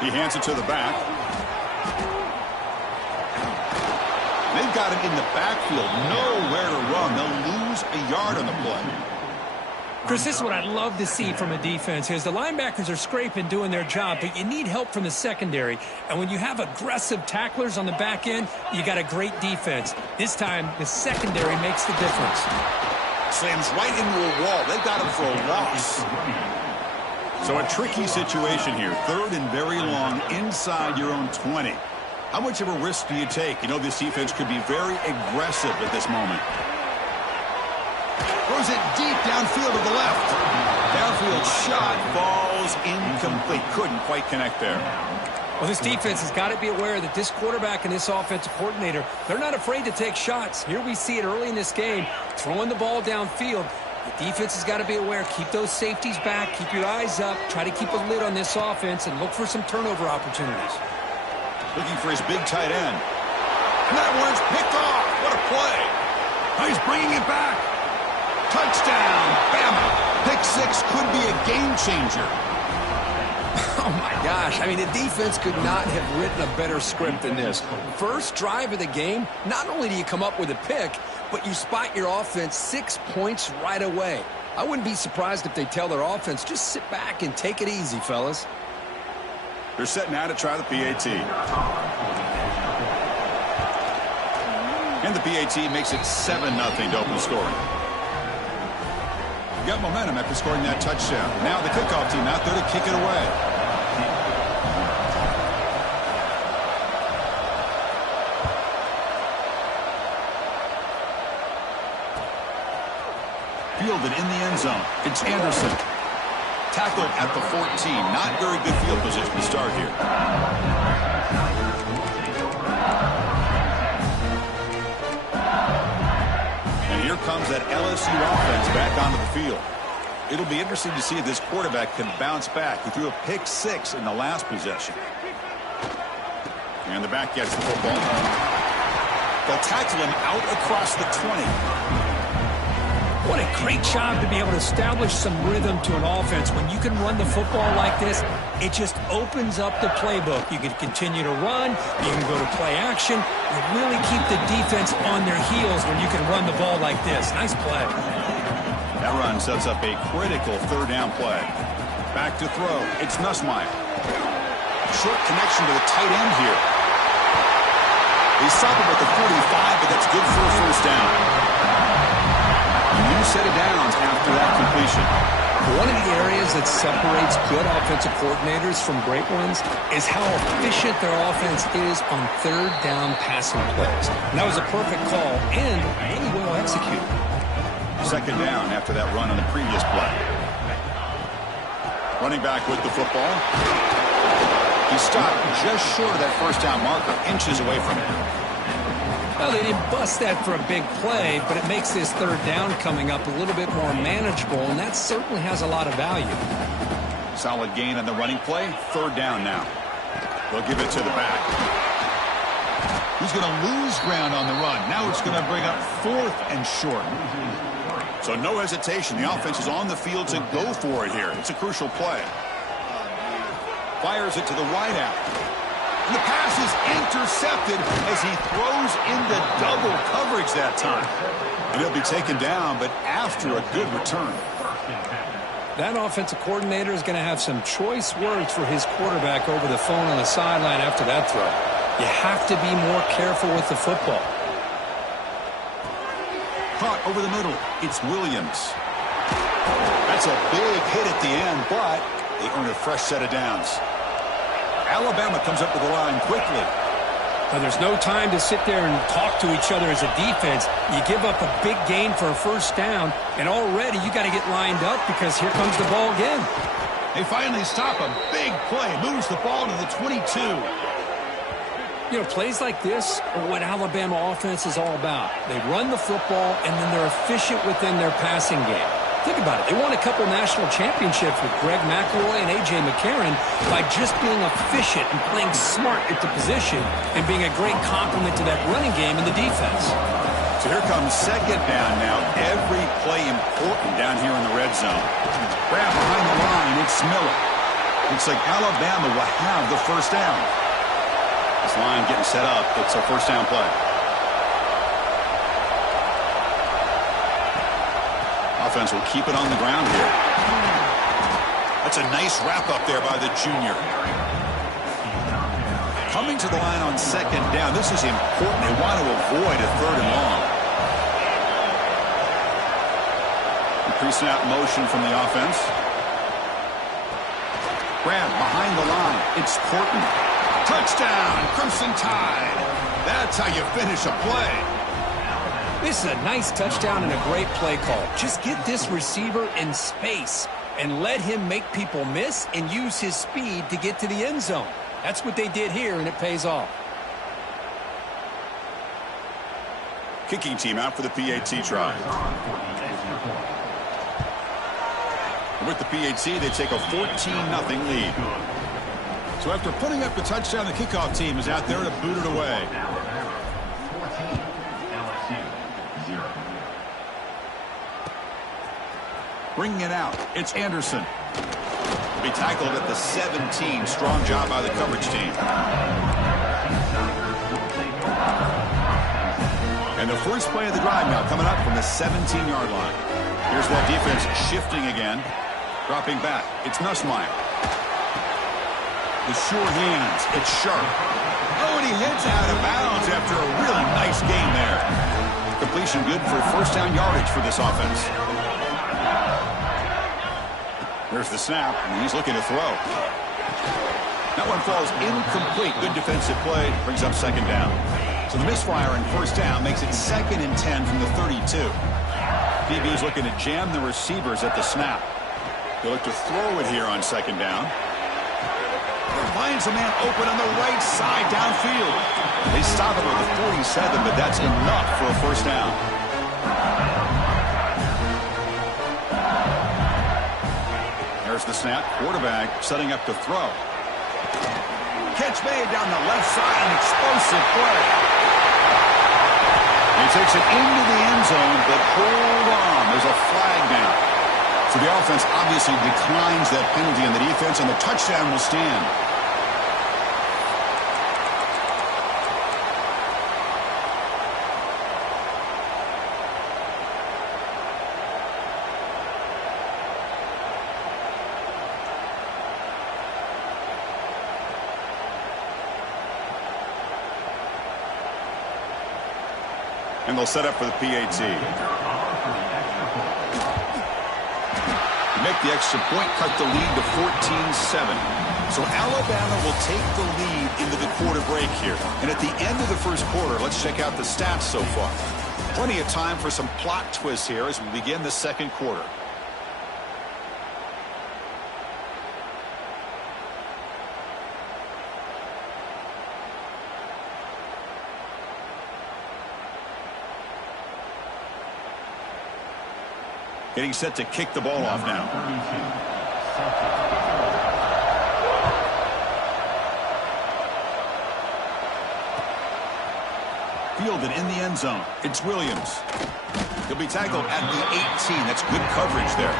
He hands it to the back. They've got him in the backfield. Nowhere to run. They'll lose a yard on the play. Chris, this is what I'd love to see from a defense is the linebackers are scraping, doing their job, but you need help from the secondary. And when you have aggressive tacklers on the back end, you got a great defense. This time, the secondary makes the difference. Slams right into a wall. They've got him for a loss. So a tricky situation here. 3rd and very long inside your own 20. How much of a risk do you take? You know this defense could be very aggressive at this moment. Throws it deep downfield to the left. Downfield shot falls incomplete. Couldn't quite connect there. Well, this defense has got to be aware that this quarterback and this offensive coordinator, they're not afraid to take shots. Here we see it early in this game, throwing the ball downfield. The defense has got to be aware. Keep those safeties back. Keep your eyes up. Try to keep a lid on this offense and look for some turnover opportunities. Looking for his big tight end. And that one's picked off. What a play. Oh, he's bringing it back. Touchdown, Bama. Pick 6 could be a game changer. Oh, my gosh. I mean, the defense could not have written a better script than this. First drive of the game, not only do you come up with a pick, but you spot your offense 6 points right away. I wouldn't be surprised if they tell their offense, just sit back and take it easy, fellas. They're set now to try the PAT. And the PAT makes it 7-0 to open the scoring. Got momentum after scoring that touchdown. Now the kickoff team out there to kick it away. Fielded in the end zone. It's Anderson. Tackled at the 14. Not very good field position to start here. And here comes that LSU offense back onto the field. It'll be interesting to see if this quarterback can bounce back. He threw a pick 6 in the last possession. And the back gets the football. They'll tackle him out across the 20. What a great job to be able to establish some rhythm to an offense. When you can run the football like this, it just opens up the playbook. You can continue to run. You can go to play action. You really keep the defense on their heels when you can run the ball like this. Nice play. That run sets up a critical 3rd down play. Back to throw. It's Nussmeier. Short connection to the tight end here. He's stopped him at the 45, but that's good for a 1st down. New set of downs after that completion. One of the areas that separates good offensive coordinators from great ones is how efficient their offense is on 3rd down passing plays. And that was a perfect call and really well executed. 2nd down after that run on the previous play. Running back with the football. He stopped just short of that 1st down marker, inches away from it. Well, they didn't bust that for a big play, but it makes this 3rd down coming up a little bit more manageable, and that certainly has a lot of value. Solid gain on the running play. 3rd down now. They'll give it to the back. He's going to lose ground on the run. Now it's going to bring up 4th and short. So no hesitation. The offense is on the field to go for it here. It's a crucial play. Fires it to the wideout. And the pass is intercepted as he throws into double coverage that time. And he'll be taken down, but after a good return. That offensive coordinator is going to have some choice words for his quarterback over the phone on the sideline after that throw. You have to be more careful with the football. Caught over the middle. It's Williams. That's a big hit at the end, but they earn a fresh set of downs. Alabama comes up with the line quickly. Now, there's no time to sit there and talk to each other as a defense. You give up a big gain for a 1st down, and already you got to get lined up because here comes the ball again. They finally stop a big play. Moves the ball to the 22. You know, plays like this are what Alabama offense is all about. They run the football, and then they're efficient within their passing game. Think about it. They won a couple national championships with Greg McElroy and A.J. McCarron by just being efficient and playing smart at the position and being a great complement to that running game in the defense. So here comes 2nd down now. Every play important down here in the red zone. Grab behind the line. It's Miller. Looks like Alabama will have the first down. This line getting set up. It's a first down play. Offense will keep it on the ground here. That's a nice wrap up there by the junior. Coming to the line on second down. This is important. They want to avoid a third and long. Pre-snap motion from the offense. Grab behind the line. It's Porton. Touchdown, Crimson Tide. That's how you finish a play. This is a nice touchdown and a great play call. Just get this receiver in space and let him make people miss and use his speed to get to the end zone. That's what they did here, and it pays off. Kicking team out for the PAT try. With the PAT, they take a 14-0 lead. So after putting up the touchdown, the kickoff team is out there to boot it away. Bringing it out, it's Anderson. He'll be tackled at the 17. Strong job by the coverage team. And the first play of the drive now coming up from the 17-yard line. Here's that defense shifting again. Dropping back, it's Nussmeier. The sure hands, it's Sharp. Oh, and he heads out of bounds after a really nice game there. Completion good for first down yardage for this offense. There's the snap, and he's looking to throw. That one falls incomplete. Good defensive play, brings up second down. So the misfire in first down makes it 2nd and 10 from the 32. DB's looking to jam the receivers at the snap. He'll look to throw it here on second down. Finds a man open on the right side downfield. They stop it with the 47, but that's enough for a first down. There's the snap. Quarterback setting up to throw. Catch made down the left side. An explosive play. He takes it into the end zone, but hold on. There's a flag down. So the offense obviously declines that penalty on the defense, and the touchdown will stand. And they'll set up for the PAT. Make the extra point, cut the lead to 14-7. So Alabama will take the lead into the quarter break here. And at the end of the first quarter, let's check out the stats so far. Plenty of time for some plot twists here as we begin the second quarter. Getting set to kick the ball off now. Fielded in the end zone. It's Williams. He'll be tackled at the 18. That's good coverage there.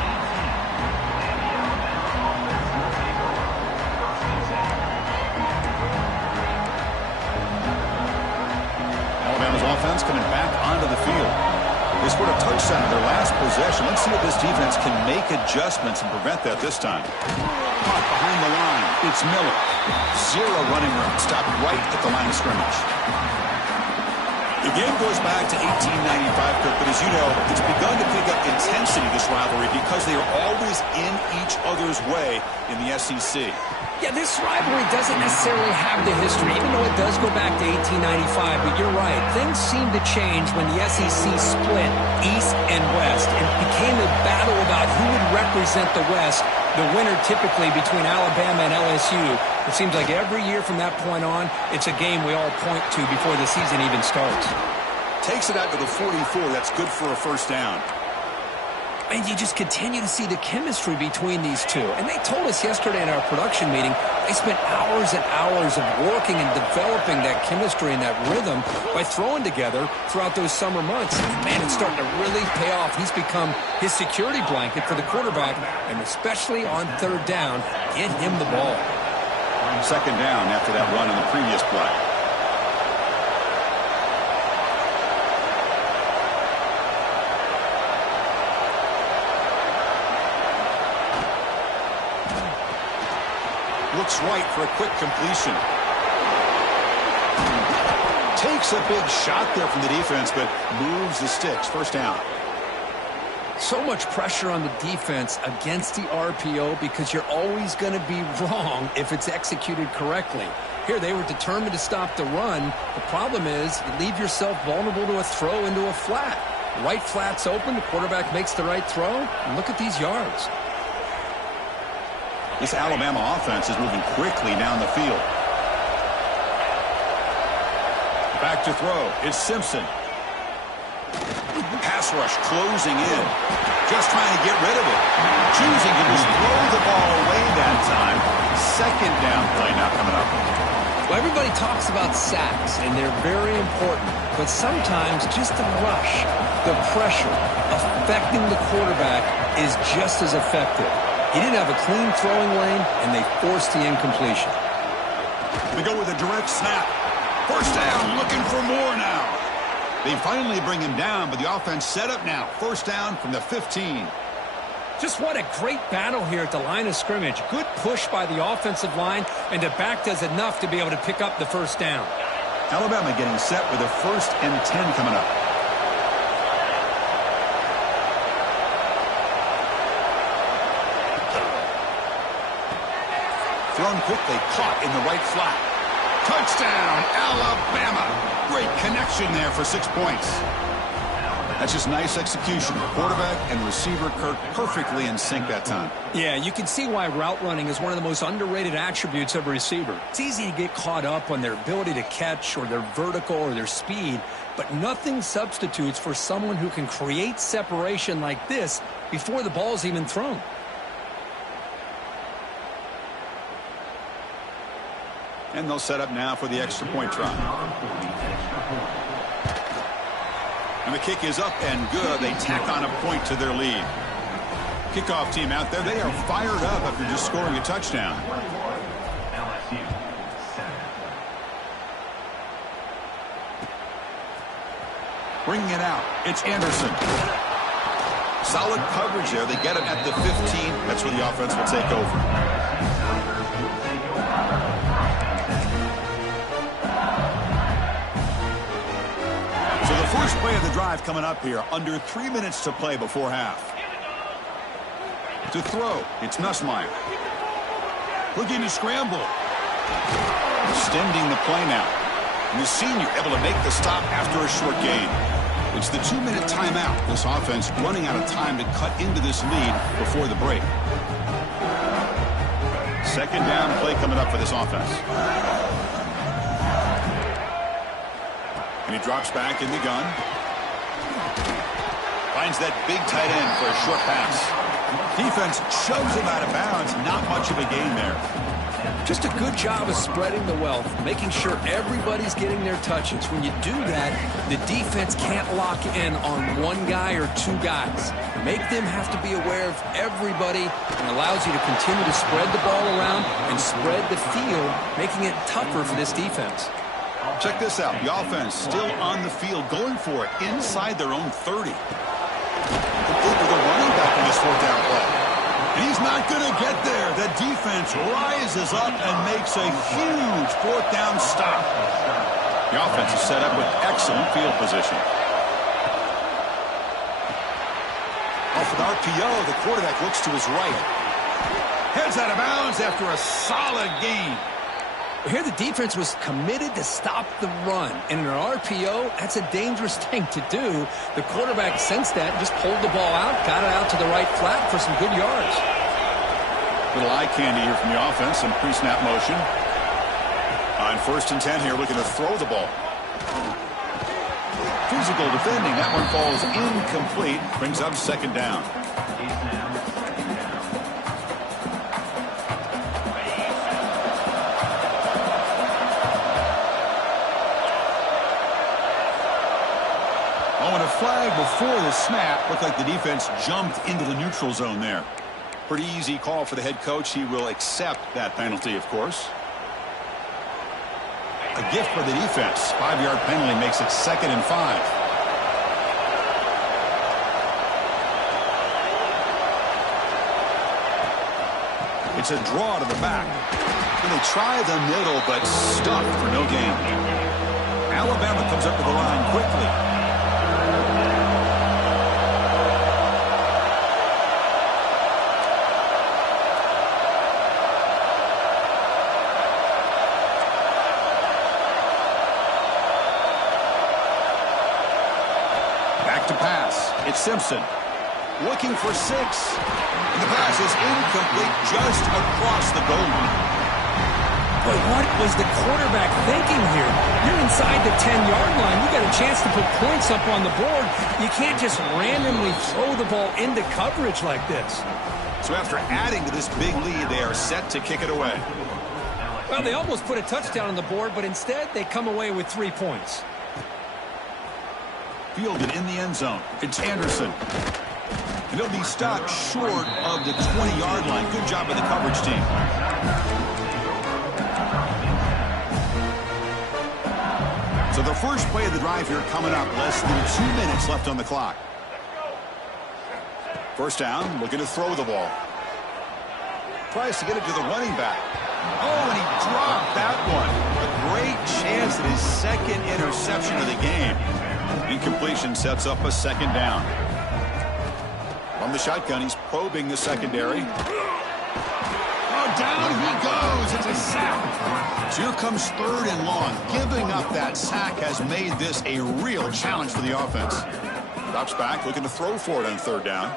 Alabama's offense coming back onto the field. They scored a touchdown in their last possession. Let's see if this defense can make adjustments and prevent that this time. Caught behind the line. It's Miller. Zero running room. Stopped right at the line of scrimmage. The game goes back to 1895, Kirk, but as you know, it's begun to pick up intensity, this rivalry, because they are always in each other's way in the SEC. Yeah, this rivalry doesn't necessarily have the history, even though it does go back to 1895. But you're right. Things seem to change when the SEC split East and West. It became a battle about who would represent the West, the winner typically between Alabama and LSU. It seems like every year from that point on, it's a game we all point to before the season even starts. Takes it out to the 44. That's good for a first down. And you just continue to see the chemistry between these two. And they told us yesterday in our production meeting, they spent hours and hours of working and developing that chemistry and that rhythm by throwing together throughout those summer months. Man, it's starting to really pay off. He's become his security blanket for the quarterback, and especially on third down, get him the ball. Second down after that run in the previous play. Looks right for a quick completion. Takes a big shot there from the defense, but moves the sticks. First down. So much pressure on the defense against the RPO because you're always going to be wrong if it's executed correctly. Here, they were determined to stop the run. The problem is you leave yourself vulnerable to a throw into a flat. Right flat's open, the quarterback makes the right throw, and look at these yards. This Alabama offense is moving quickly down the field. Back to throw. It's Simpson. Pass rush closing in. Just trying to get rid of it. Choosing to just throw the ball away that time. Second down play now coming up. Well, everybody talks about sacks, and they're very important. But sometimes just the rush, the pressure, affecting the quarterback is just as effective. He didn't have a clean throwing lane, and they forced the incompletion. They go with a direct snap. First down, looking for more now. They finally bring him down, but the offense set up now. First down from the 15. Just what a great battle here at the line of scrimmage. Good push by the offensive line, and the back does enough to be able to pick up the first down. Alabama getting set with a 1st and 10 coming up. Thrown quickly, caught in the right flat. Touchdown, Alabama. Great connection there for 6 points. That's just nice execution. Quarterback and receiver Kirk perfectly in sync that time. Yeah, you can see why route running is one of the most underrated attributes of a receiver. It's easy to get caught up on their ability to catch or their vertical or their speed, but nothing substitutes for someone who can create separation like this before the ball's even thrown. And they'll set up now for the extra point try. And the kick is up and good. They tack on a point to their lead. Kickoff team out there, they are fired up after just scoring a touchdown. Bringing it out, it's Anderson. Solid coverage there. They get him at the 15. That's where the offense will take over. First play of the drive coming up here. Under 3 minutes to play before half. To throw, it's Nussmeier. Looking to scramble. Extending the play now. And the senior able to make the stop after a short gain. It's the 2-minute timeout. This offense running out of time to cut into this lead before the break. Second down play coming up for this offense. And he drops back in the gun. Finds that big tight end for a short pass. Defense shoves him out of bounds. Not much of a gain there. Just a good job of spreading the wealth, making sure everybody's getting their touches. When you do that, the defense can't lock in on one guy or two guys. Make them have to be aware of everybody, and allows you to continue to spread the ball around and spread the field, making it tougher for this defense. Check this out. The offense still on the field, going for it inside their own 30. Complete with a running back in this 4th down play. And he's not going to get there. The defense rises up and makes a huge 4th down stop. The offense is set up with excellent field position. Off an RPO, the quarterback looks to his right. Heads out of bounds after a solid gain. Here the defense was committed to stop the run. And in an RPO, that's a dangerous thing to do. The quarterback sensed that, just pulled the ball out, got it out to the right flat for some good yards. Little eye candy here from the offense, some pre-snap motion. On 1st and 10 here, looking to throw the ball. 3 physical defending. That one falls incomplete. Brings up second down. Oh, and a flag before the snap. Looked like the defense jumped into the neutral zone there. Pretty easy call for the head coach. He will accept that penalty, of course. A gift for the defense. 5-yard penalty makes it 2nd and 5. It's a draw to the back. And they try the middle, but stuffed for no gain. Alabama comes up to the line quickly. It's Simpson looking for 6. And the pass is incomplete just across the goal line. But what was the quarterback thinking here? You're inside the 10-yard line. You got a chance to put points up on the board. You can't just randomly throw the ball into coverage like this. So after adding to this big lead, they are set to kick it away. Well, they almost put a touchdown on the board, but instead they come away with 3 points. Fielded in the end zone. It's Anderson. And he'll be stopped short of the 20-yard line. Good job by the coverage team. So the first play of the drive here coming up. Less than 2 minutes left on the clock. First down, looking to throw the ball. Tries to get it to the running back. Oh, and he dropped that one. A great chance at his 2nd interception of the game. Incompletion sets up a 2nd down. From the shotgun, he's probing the secondary. Oh, down he goes. It's a sack. So here comes 3rd and long. Giving up that sack has made this a real challenge for the offense. Drops back, looking to throw for it on 3rd down.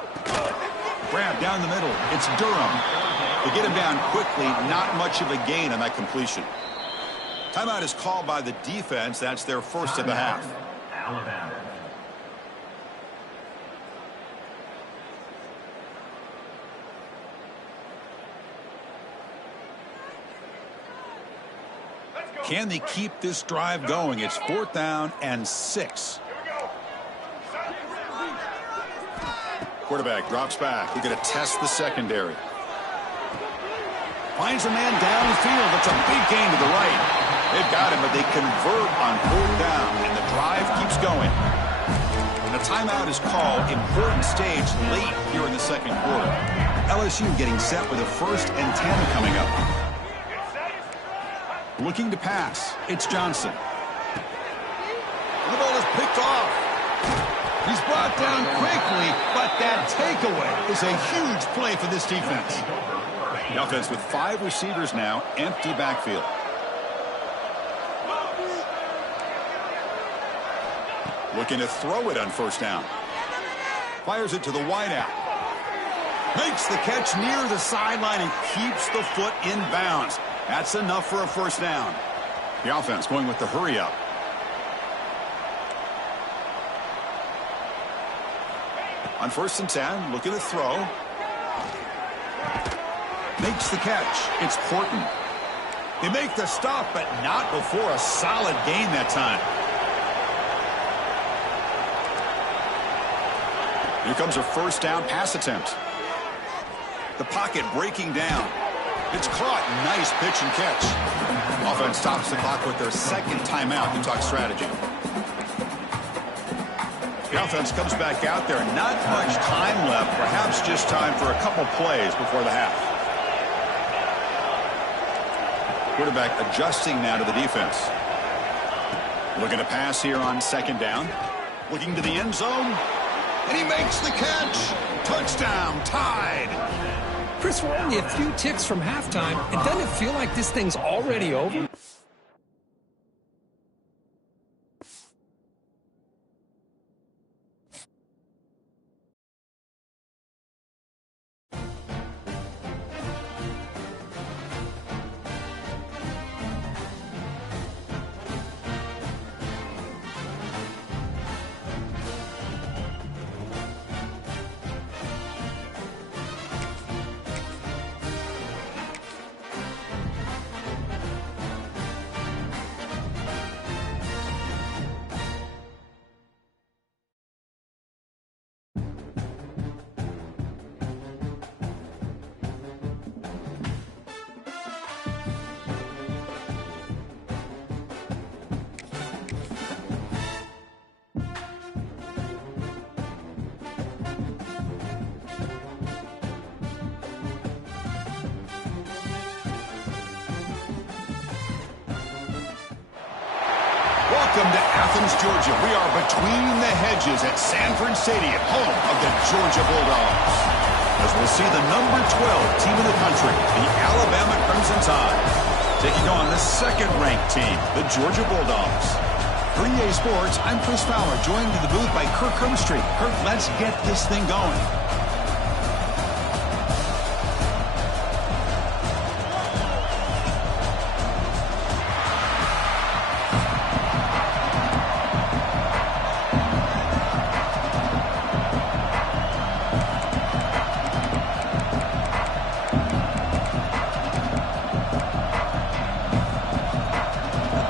Grab down the middle. It's Durham. They get him down quickly. Not much of a gain on that completion. Timeout is called by the defense. That's their first of the half. Alabama. Can they keep this drive going? It's 4th down and 6. Quarterback drops back. He's going to test the secondary. Finds a man downfield. That's a big gain to the right. They've got him, but they convert on 4th down, and the drive keeps going. And a timeout is called. Important stage late here in the 2nd quarter. LSU getting set with a 1st and 10 coming up. Looking to pass. It's Johnson. The ball is picked off. He's brought down quickly, but that takeaway is a huge play for this defense. The offense with 5 receivers now, empty backfield. Looking to throw it on 1st down. Fires it to the wideout. Makes the catch near the sideline and keeps the foot in bounds. That's enough for a 1st down. The offense going with the hurry up. On 1st and 10, looking to throw. Makes the catch. It's Horton. They make the stop, but not before a solid gain that time. Here comes a 1st down pass attempt. The pocket breaking down. It's caught. Nice pitch and catch. Offense stops the clock with their 2nd timeout to talk strategy. The offense comes back out there. Not much time left. Perhaps just time for a couple plays before the half. Quarterback adjusting now to the defense. Looking to pass here on 2nd down. Looking to the end zone. And he makes the catch. Touchdown. Tied. Chris, we're only a few ticks from halftime. And doesn't it feel like this thing's already over? Welcome to Athens, Georgia. We are between the hedges at Sanford Stadium, home of the Georgia Bulldogs. As we'll see the number 12 team in the country, the Alabama Crimson Tide, taking on the second-ranked team, the Georgia Bulldogs. For EA Sports, I'm Chris Fowler, joined in the booth by Kirk Herbstreit. Kirk, let's get this thing going.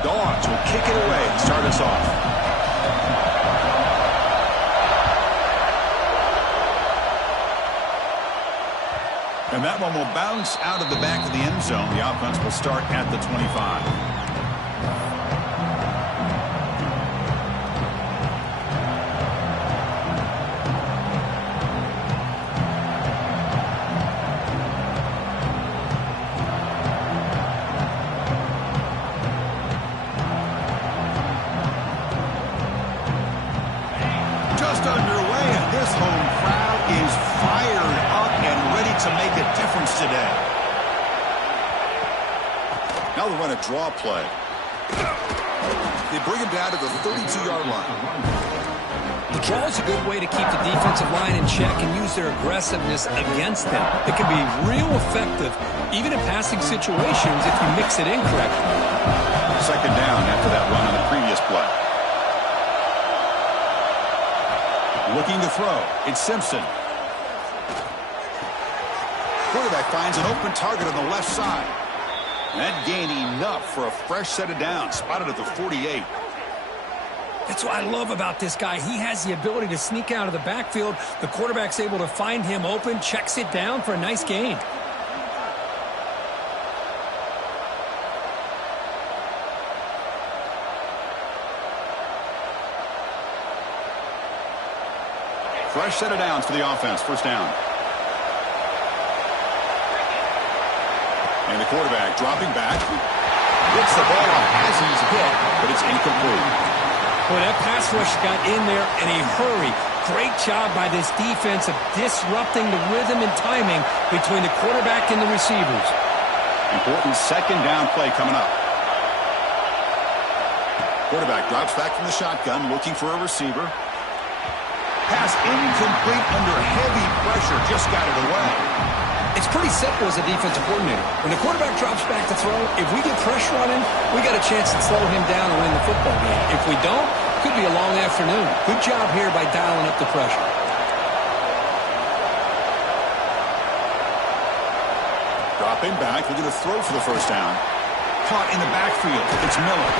Dogs will kick it away and start us off. And that one will bounce out of the back of the end zone. The offense will start at the 25. Underway, and this home crowd is fired up and ready to make a difference today. Now they run a draw play. They bring him down to the 32-yard line. The draw is a good way to keep the defensive line in check and use their aggressiveness against them. It can be real effective, even in passing situations, if you mix it in correctly. Second down after that run on the previous play. Looking to throw. It's Simpson. Quarterback finds an open target on the left side. That gained enough for a fresh set of downs. Spotted at the 48. That's what I love about this guy. He has the ability to sneak out of the backfield. The quarterback's able to find him open, checks it down for a nice gain. Fresh set of downs for the offense. First down. And the quarterback dropping back. Gets the ball off as he's hit, but it's incomplete. Boy, that pass rush got in there in a hurry. Great job by this defense of disrupting the rhythm and timing between the quarterback and the receivers. Important second down play coming up. Quarterback drops back from the shotgun, looking for a receiver. Pass incomplete under heavy pressure. Just got it away. It's pretty simple as a defensive coordinator. When the quarterback drops back to throw, if we get pressure on him, we got a chance to slow him down and win the football game. If we don't, could be a long afternoon. Good job here by dialing up the pressure. Dropping back, looking to throw for the first down. Caught in the backfield. It's Miller.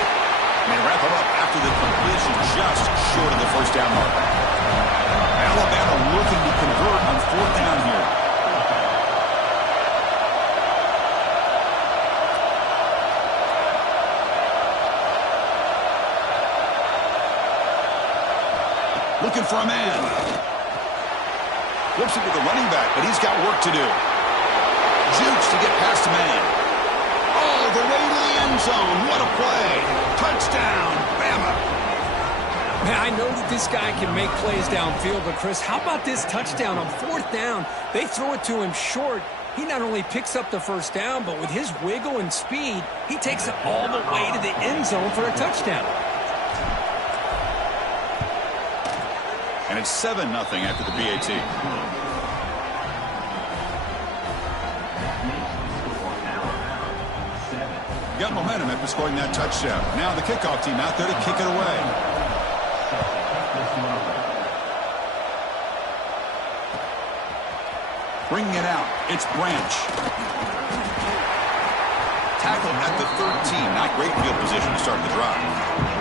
And they wrap him up after the completion, just short of the first down mark. Alabama looking to convert on fourth down here. Looking for a man. Flips it to the running back, but he's got work to do. Jukes to get past a man. All the way to the end zone. What a play. Touchdown, Bama. Man, I know that this guy can make plays downfield, but Chris, how about this touchdown on fourth down? They throw it to him short. He not only picks up the first down, but with his wiggle and speed, he takes it all the way to the end zone for a touchdown. And it's 7-0 after the PAT. Got momentum after scoring that touchdown. Now the kickoff team out there to kick it away. Bringing it out, it's Branch. Tackled at the 13. Not great field position to start the drive.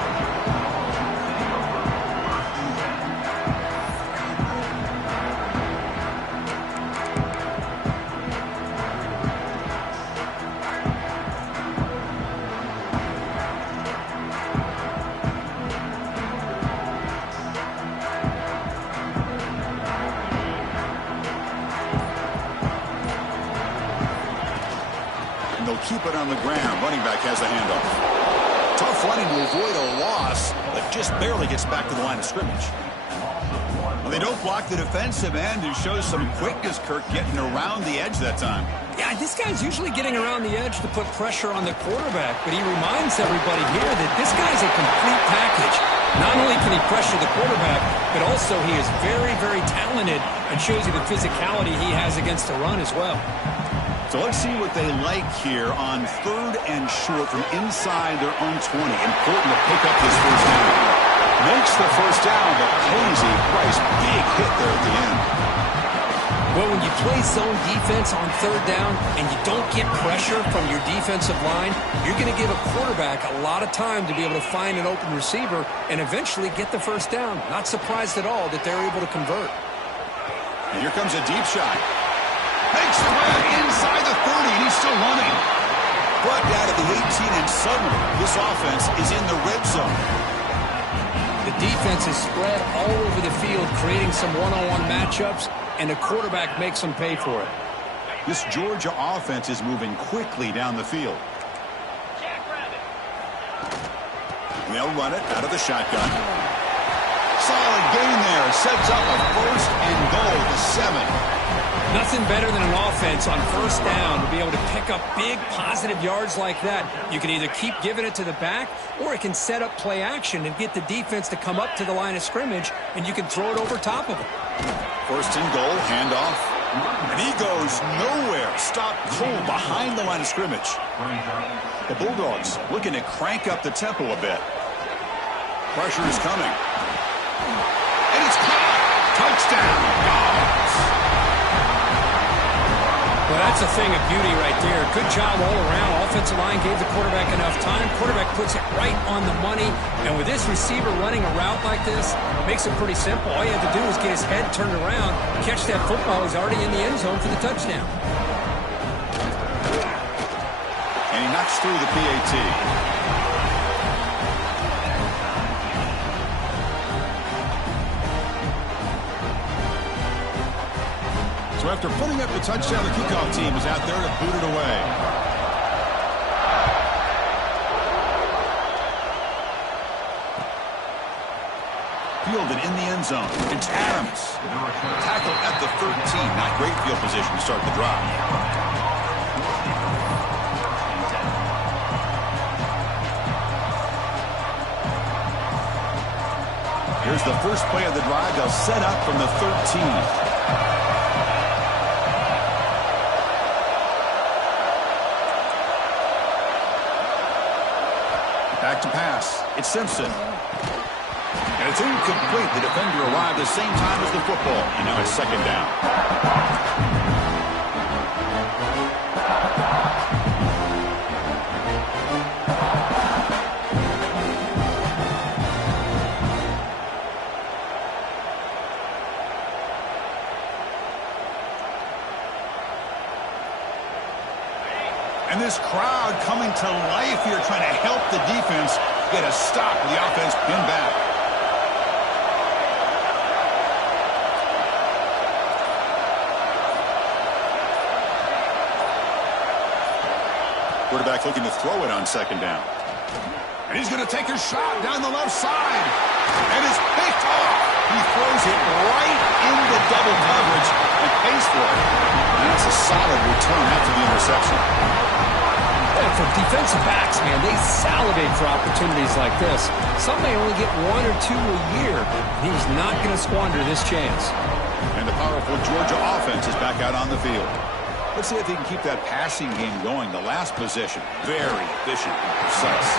They'll keep it on the ground. Running back has the handoff. Tough running to avoid a loss, but just barely gets back to the line of scrimmage. Well, they don't block the defensive end, who shows some quickness, Kirk, getting around the edge that time. Yeah, this guy's usually getting around the edge to put pressure on the quarterback, but he reminds everybody here that this guy's a complete package. Not only can he pressure the quarterback, but also he is very, very talented and shows you the physicality he has against the run as well. So let's see what they like here on 3rd and short from inside their own 20. Important to pick up this first down. Makes the first down, but pays a price. Big hit there at the end. Well, when you play zone defense on 3rd down and you don't get pressure from your defensive line, you're going to give a quarterback a lot of time to be able to find an open receiver and eventually get the first down. Not surprised at all that they're able to convert. And here comes a deep shot. Makes the grab inside the 30, and he's still running. Brought down to the 18, and suddenly this offense is in the red zone. The defense is spread all over the field, creating some one-on-one matchups, and the quarterback makes them pay for it. This Georgia offense is moving quickly down the field. They'll run it out of the shotgun. Solid gain there. Sets up a 1st and goal to 7. Nothing better than an offense on 1st down to be able to pick up big positive yards like that. You can either keep giving it to the back, or it can set up play action and get the defense to come up to the line of scrimmage, and you can throw it over top of them. 1st and goal, handoff. And he goes nowhere. Stopped cold behind the line of scrimmage. The Bulldogs looking to crank up the tempo a bit. Pressure is coming. And it's caught. Touchdown, Dogs. Well, that's a thing of beauty right there. Good job all around. Offensive line gave the quarterback enough time. Quarterback puts it right on the money. And with this receiver running a route like this, it makes it pretty simple. All you have to do is get his head turned around, catch that football. He's already in the end zone for the touchdown. And he knocks through the PAT. So after putting up the touchdown, the kickoff team is out there to boot it away. Fielded in the end zone. It's Adams. Tackled at the 13. Not great field position to start the drive. Here's the first play of the drive. They'll set up from the 13. Back to pass. It's Simpson. And it's incomplete. The defender arrived the same time as the football. And now it's 2nd down. And this crowd coming to life here, trying to help the defense get a stop with the offense pinned back. Quarterback looking to throw it on 2nd down. And he's going to take a shot down the left side. And it's picked off. He throws it right into double coverage and pays for it. And that's a solid return after the interception. And for defensive backs, man, they salivate for opportunities like this. Some may only get 1 or 2 a year. He's not going to squander this chance. And the powerful Georgia offense is back out on the field. Let's see if he can keep that passing game going. The last possession, very efficient and precise.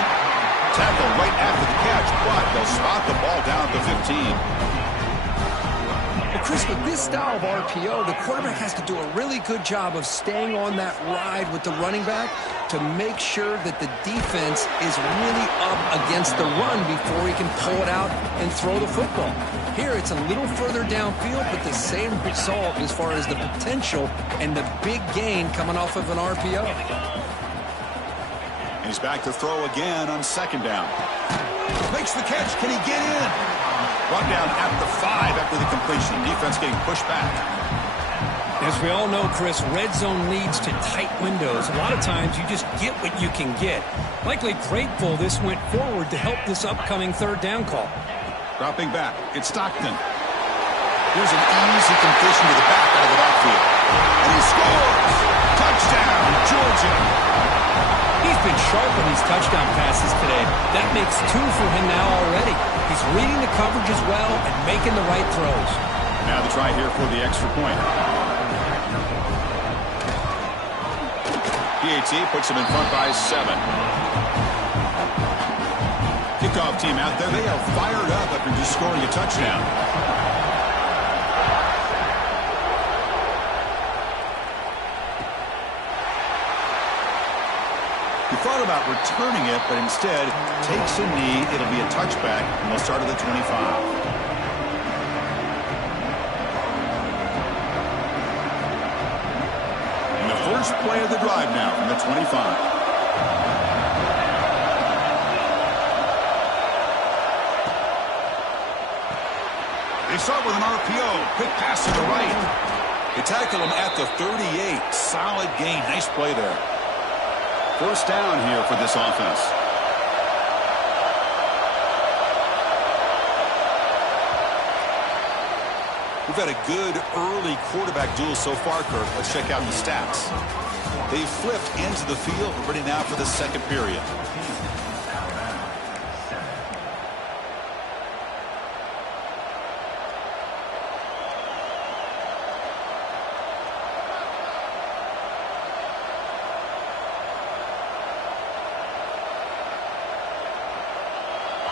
Tackle right after the catch, but they'll spot the ball down at the 15. Well, Chris, with this style of RPO, the quarterback has to do a really good job of staying on that ride with the running back to make sure that the defense is really up against the run before he can pull it out and throw the football. Here, it's a little further downfield, but the same result as far as the potential and the big gain coming off of an RPO. And he's back to throw again on 2nd down. Makes the catch. Can he get in? Brought down at the 5 after the completion. Defense getting pushed back. As we all know, Chris, red zone leads to tight windows. A lot of times you just get what you can get. Likely grateful this went forward to help this upcoming third down call. Dropping back, it's Stockton. Here's an easy completion to the back out of the backfield. And he scores! Touchdown, Georgia! He's been sharp on these touchdown passes today. That makes 2 for him now already. He's reading the coverage as well and making the right throws. Now the try here for the extra point. PAT puts him in front by 7. Kickoff team out there. They are fired up after just scoring a touchdown. He thought about returning it, but instead takes a knee. It'll be a touchback, and they'll start at the 25. First play of the drive now from the 25. They start with an RPO. Quick pass to the right. They tackle him at the 38. Solid gain. Nice play there. First down here for this offense. We've had a good early quarterback duel so far, Kirk. Let's check out the stats. They flipped into the field, ready now for the second period.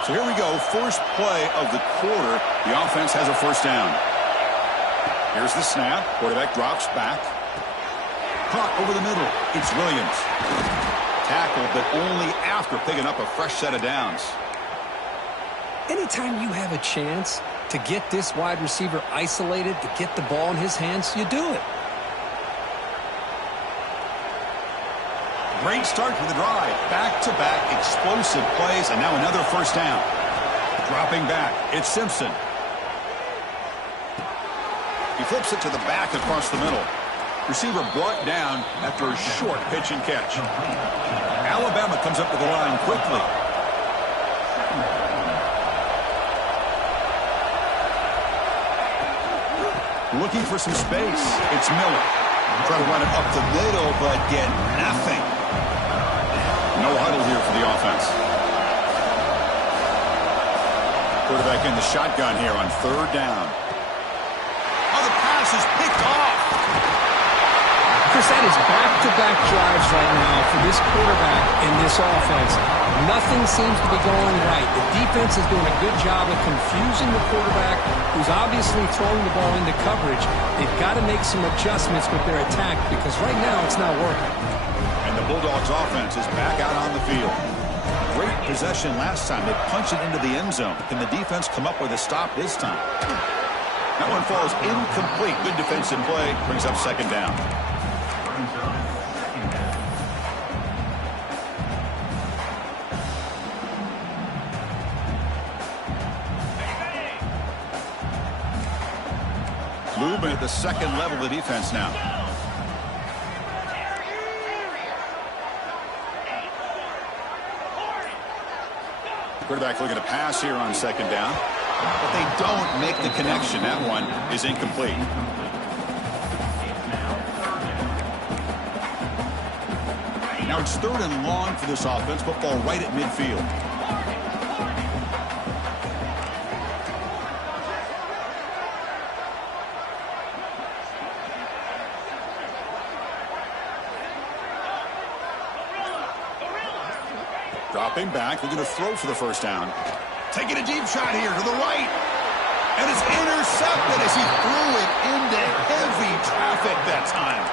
So here we go, first play of the quarter. The offense has a first down. Here's the snap. Quarterback drops back. Caught over the middle. It's Williams. Tackle, but only after picking up a fresh set of downs. Anytime you have a chance to get this wide receiver isolated, to get the ball in his hands, you do it. Great start to the drive. Back-to-back explosive plays, and now another first down. Dropping back. It's Simpson. He flips it to the back across the middle. Receiver brought down after a short pitch and catch. Alabama comes up to the line quickly. Looking for some space. It's Miller. Try to run it up the middle, but get nothing. No huddle here for the offense. Quarterback in the shotgun here on third down. Is picked off. Chris, that is back-to-back drives right now for this quarterback in this offense. Nothing seems to be going right. The defense is doing a good job of confusing the quarterback, who's obviously throwing the ball into coverage. They've got to make some adjustments with their attack because right now it's not working. And the Bulldogs offense is back out on the field. Great possession last time. They punched it into the end zone. Can the defense come up with a stop this time? That one falls incomplete. Good defensive play. Brings up second down. Movement at the second level of the defense now. Quarterback looking to pass here on second down. But they don't make the connection. That one is incomplete. Now it's third and long for this offense. Football right at midfield. Dropping back. Looking to throw for the first down. Taking a deep shot here to the right. And it's intercepted as he threw it into heavy traffic that time.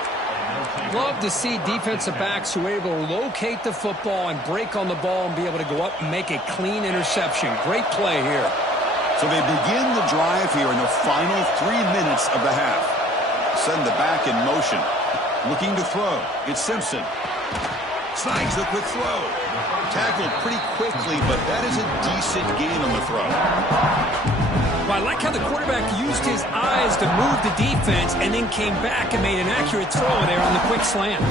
Love to see defensive backs who are able to locate the football and break on the ball and be able to go up and make a clean interception. Great play here. So they begin the drive here in the final 3 minutes of the half. Send the back in motion. Looking to throw. It's Simpson. Snags the quick throw. Tackled pretty quickly, but that is a decent gain on the throw. Well, I like how the quarterback used his eyes to move the defense and then came back and made an accurate throw there on the quick slant.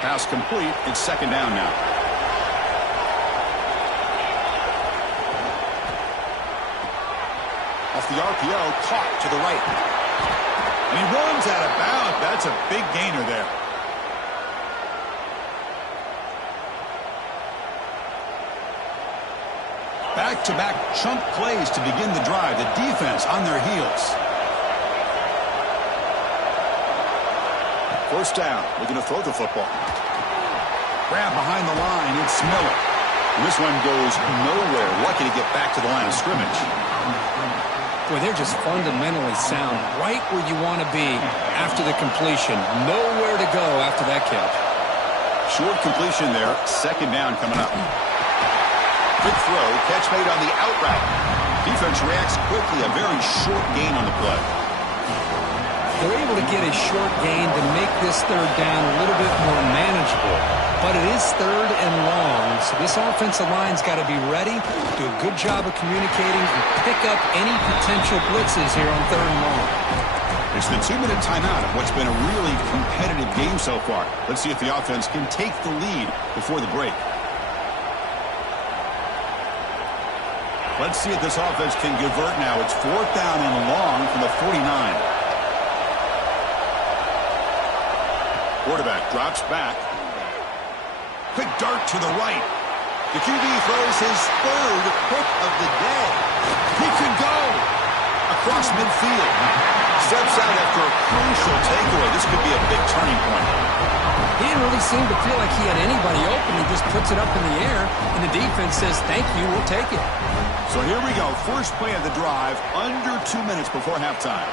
Pass complete. It's second down now. Off the RPO, caught to the right. And he runs out of bounds. That's a big gainer there. Back-to-back chunk plays to begin the drive. The defense on their heels. First down. Looking to throw the football. Grab behind the line. It's Miller. And this one goes nowhere. Lucky to get back to the line of scrimmage. Boy, they're just fundamentally sound. Right where you want to be after the completion. Nowhere to go after that catch. Short completion there. Second down coming up. Quick throw. Catch made on the out route. Defense reacts quickly. A very short gain on the play. They're able to get a short gain to make this third down a little bit more manageable. But it is third and long, so this offensive line's got to be ready, do a good job of communicating, and pick up any potential blitzes here on third and long. It's the 2-minute timeout of what's been a really competitive game so far. Let's see if the offense can take the lead before the break. Let's see if this offense can convert now. It's fourth down and long from the 49. Quarterback drops back. Quick dart to the right. The QB throws his third pick of the day. He could go across midfield. Steps out after a crucial takeaway. This could be a big turning point. He didn't really seem to feel like he had anybody open. He just puts it up in the air, and the defense says, thank you, we'll take it. So here we go. First play of the drive, under 2 minutes before halftime.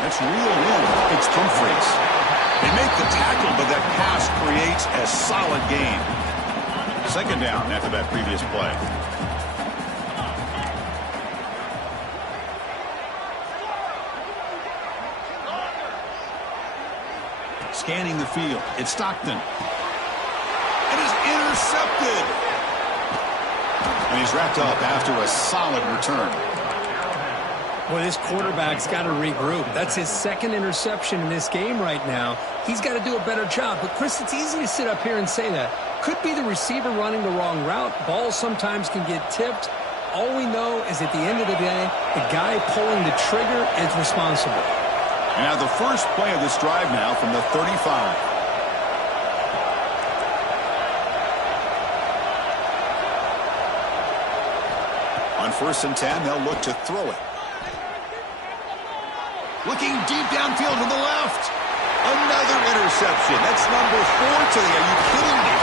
That's real wind. It's Humphreys. They make the tackle, but that pass creates a solid gain. Second down after that previous play. Scanning the field. It's Stockton. It is intercepted. And he's wrapped up after a solid return. Well, this quarterback's got to regroup. That's his second interception in this game right now. He's got to do a better job. But, Chris, it's easy to sit up here and say that. Could be the receiver running the wrong route. Balls sometimes can get tipped. All we know is at the end of the day, the guy pulling the trigger is responsible. And now the first play of this drive now from the 35. On 1st and 10, they'll look to throw it. Looking deep downfield to the left. Another interception. That's number 4 today. Are you kidding me?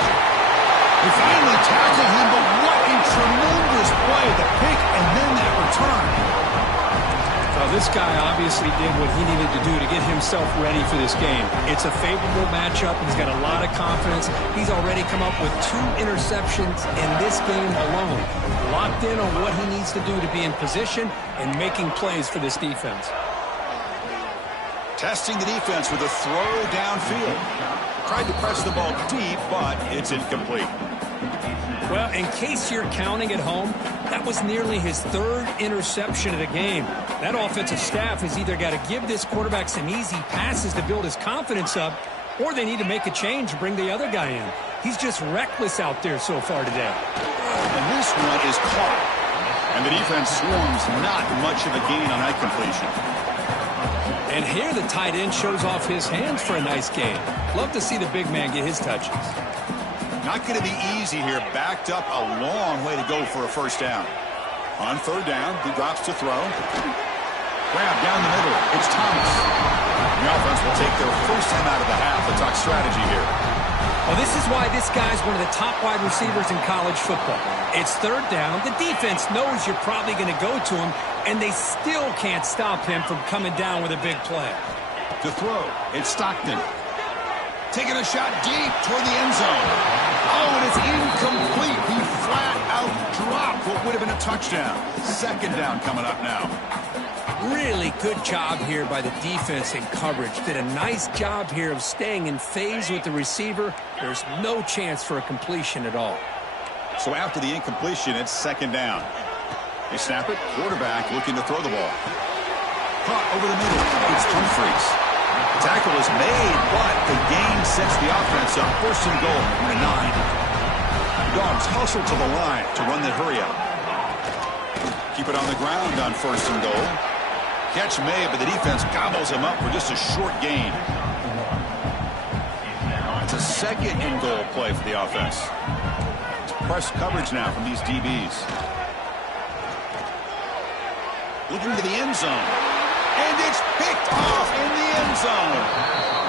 They finally tackle him, but what a tremendous play. The pick and then that return. Well, this guy obviously did what he needed to do to get himself ready for this game. It's a favorable matchup. He's got a lot of confidence. He's already come up with 2 interceptions in this game alone. Locked in on what he needs to do to be in position and making plays for this defense. Testing the defense with a throw downfield. Tried to press the ball deep, but it's incomplete. Well, in case you're counting at home, that was nearly his 3rd interception of the game. That offensive staff has either got to give this quarterback some easy passes to build his confidence up, or they need to make a change and bring the other guy in. He's just reckless out there so far today. And this one is caught. And the defense swarms not much of a gain on that completion. And here the tight end shows off his hands for a nice gain. Love to see the big man get his touches. Not going to be easy here. Backed up a long way to go for a first down. On 3rd down, he drops to throw. Grab down the middle. It's Thomas. The offense will take their first time out of the half. Let's talk strategy here. Well, this is why this guy's one of the top wide receivers in college football. It's 3rd down. The defense knows you're probably going to go to him, and they still can't stop him from coming down with a big play. To throw, it's Stockton. Taking a shot deep toward the end zone. Oh, and it's incomplete. He flat out dropped what would have been a touchdown. Second down coming up now. Really good job here by the defense in coverage. Did a nice job here of staying in phase with the receiver. There's no chance for a completion at all. So after the incompletion, it's second down. They snap it. Quarterback looking to throw the ball. Caught over the middle. It's Humphries. Tackle is made, but the gain sets the offense up. First and goal from the 9. Dogs hustle to the line to run the hurry up. Keep it on the ground on first and goal. Catch made, but the defense gobbles him up for just a short gain. It's a second and goal play for the offense. It's press coverage now from these DBs. Looking to the end zone. And it's picked off in the end zone.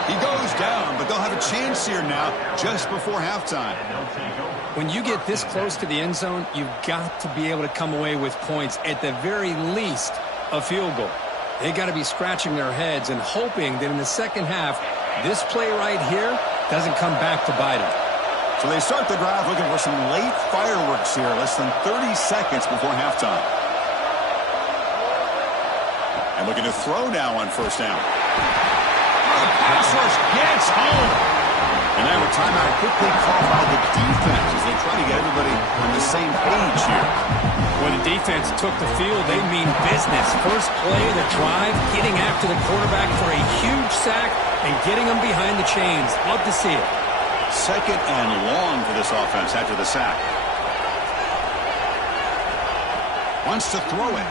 He goes down, but they'll have a chance here now just before halftime. When you get this close to the end zone, you've got to be able to come away with points, at the very least, a field goal. They got to be scratching their heads and hoping that in the second half, this play right here doesn't come back to bite them. So they start the drive looking for some late fireworks here, less than 30 seconds before halftime. And looking to throw now on first down. The pass rush gets home. And now a timeout quickly called by the defense as they try to get everybody on the same page here. When the defense took the field, they mean business. First play of the drive, getting after the quarterback for a huge sack and getting him behind the chains. Love to see it. Second and long for this offense after the sack. Wants to throw it.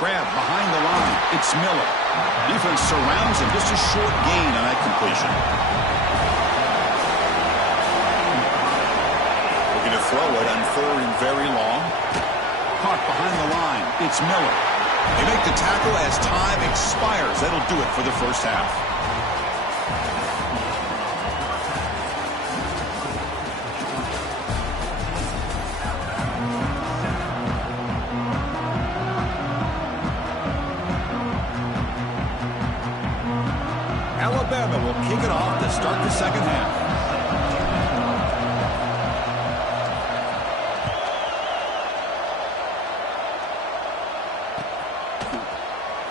Grab behind the line. It's Miller. Defense surrounds him. Just a short gain on that completion. Looking to throw it on third and very long. Caught behind the line. It's Miller. They make the tackle as time expires. That'll do it for the first half. Alabama will kick it off to start the second half.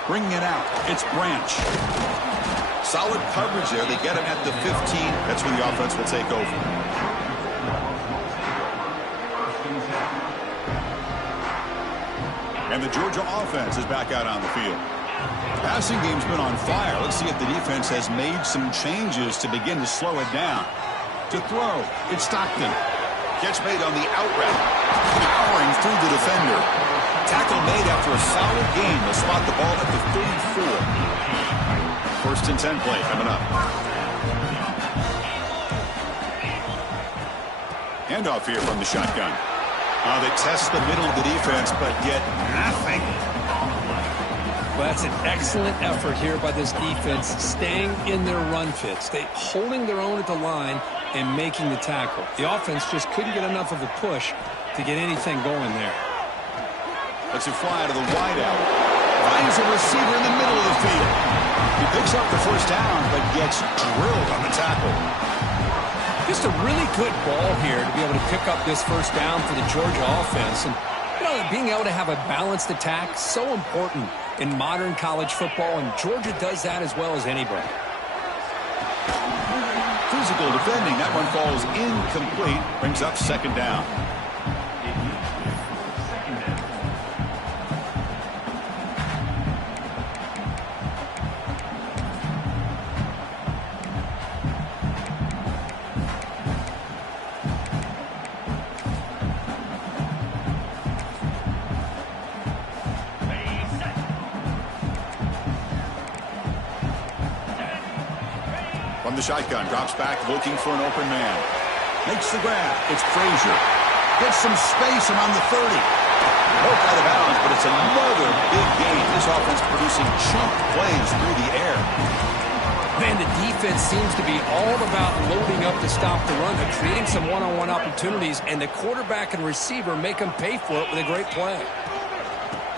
Bringing it out. It's Branch. Solid coverage there. They get him at the 15. That's where the offense will take over. And the Georgia offense is back out on the field. Passing game's been on fire. Let's see if the defense has made some changes to begin to slow it down. To throw, it's Stockton. Catch made on the out route. Powering through the defender. Tackle made after a solid gain. They'll spot the ball at the 34. First and 10 play coming up. Handoff here from the shotgun. They test the middle of the defense, but get nothing. Well, that's an excellent effort here by this defense, staying in their run fits. They holding their own at the line and making the tackle. The offense just couldn't get enough of a push to get anything going there. Lets it fly to the wideout. Finds a receiver in the middle of the field. He picks up the first down, but gets drilled on the tackle. Just a really good ball here to be able to pick up this first down for the Georgia offense. And, you know, being able to have a balanced attack, so important in modern college football, and Georgia does that as well as anybody. Physical defending. That one falls incomplete. Brings up second down. From the shotgun, drops back, looking for an open man. Makes the grab. It's Frazier. Gets some space around the 30. Broke out of bounds, but it's another big gain. This offense producing chunk plays through the air. Man, the defense seems to be all about loading up to stop the run. They're creating some one-on-one opportunities, and the quarterback and receiver make them pay for it with a great play.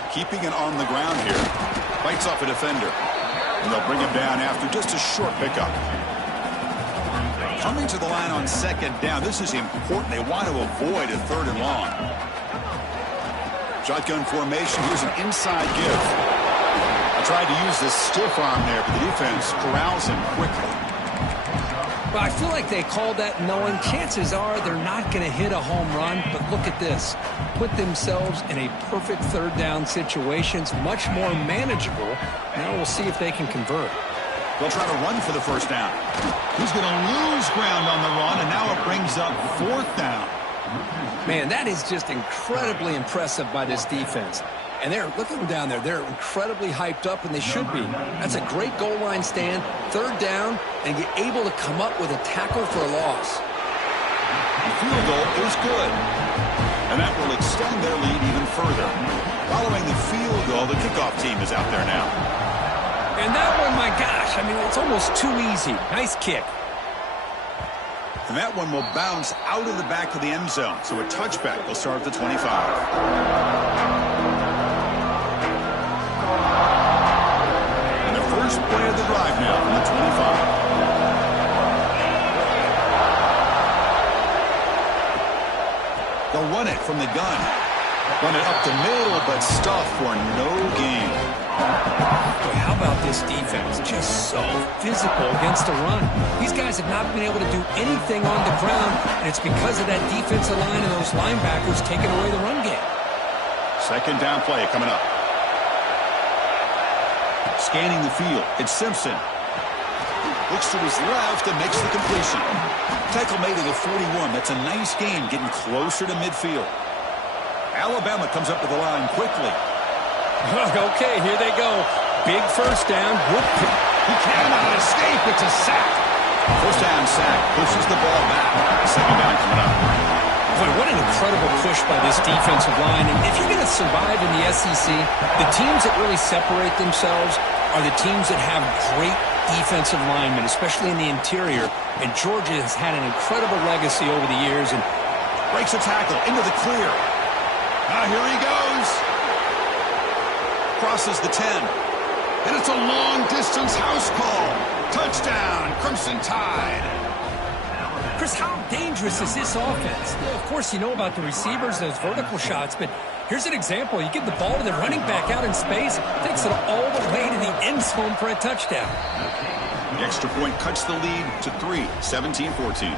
Keeping it on the ground here. Bites off a defender. And they'll bring him down after just a short pickup. Coming to the line on second down. This is important. They want to avoid a third and long. Shotgun formation. Here's an inside give. I tried to use this stiff arm there, but the defense corrals him quickly. Well, I feel like they called that knowing chances are they're not going to hit a home run, but look at this. Put themselves in a perfect third down situations, much more manageable. Now we'll see if they can convert. They'll try to run for the first down. He's going to lose ground on the run, and now it brings up fourth down. Man, that is just incredibly impressive by this defense. And look at them down there. They're incredibly hyped up, and they should be. That's a great goal line stand, third down, and get able to come up with a tackle for a loss. The field goal is good, and that will extend their lead even further. Following the field goal, the kickoff team is out there now. And that one, my gosh, I mean, it's almost too easy. Nice kick. And that one will bounce out of the back of the end zone. So a touchback will start at the 25. And the first play of the drive now from the 25. They'll run it from the gun. Run it up the middle, but stuff for no gain. Boy, how about this defense? Just so physical against the run. These guys have not been able to do anything on the ground, and it's because of that defensive line and those linebackers taking away the run game. Second down play coming up. Scanning the field, it's Simpson. Looks to his left and makes the completion. Tackle made at the 41. That's a nice gain, getting closer to midfield. Alabama comes up to the line quickly. Okay, here they go. Big first down. He cannot escape. It's a sack. First down sack. Pushes the ball back. Second down coming up. Boy, what an incredible push by this defensive line. And if you're going to survive in the SEC, the teams that really separate themselves are the teams that have great defensive linemen, especially in the interior. And Georgia has had an incredible legacy over the years. And breaks a tackle into the clear. Now here he goes. Crosses the 10. And it's a long-distance house call. Touchdown, Crimson Tide. Chris, how dangerous is this offense? Well, of course, you know about the receivers, those vertical shots, but here's an example. You give the ball to the running back out in space, takes it all the way to the end zone for a touchdown. The extra point cuts the lead to 3, 17-14.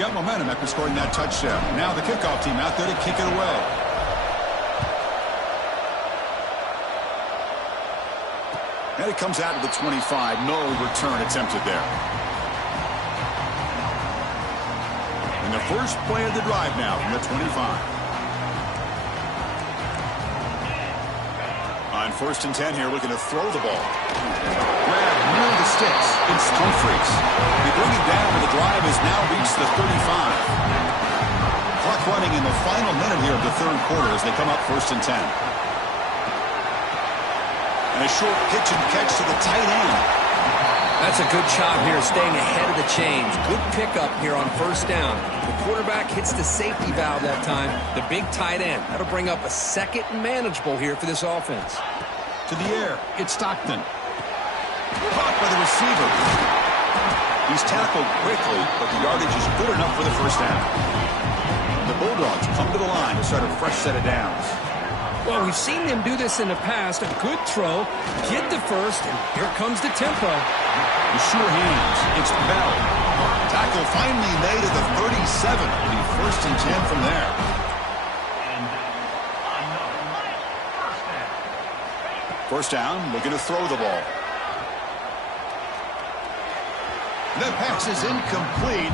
Got momentum after scoring that touchdown. Now the kickoff team out there to kick it away. And it comes out to the 25. No return attempted there. And the first play of the drive now from the 25. On first and 10 here, looking to throw the ball. Grab near the sticks. It's Humphries. They bring it down, and the drive has now reached the 35. Clock running in the final minute here of the third quarter as they come up first and 10. And a short pitch and catch to the tight end. That's a good shot here, staying ahead of the chains. Good pickup here on first down. The quarterback hits the safety valve that time. The big tight end. That'll bring up a second and manageable here for this offense. To the air, it's Stockton. Caught by the receiver. He's tackled quickly, but the yardage is good enough for the first down. The Bulldogs come to the line to start a fresh set of downs. Well, we've seen them do this in the past. A good throw, get the first, and here comes the tempo. The sure hands. It's Bell. Tackle finally made at the 37. It'll be first and 10 from there. First down, looking to throw the ball. That pass is incomplete.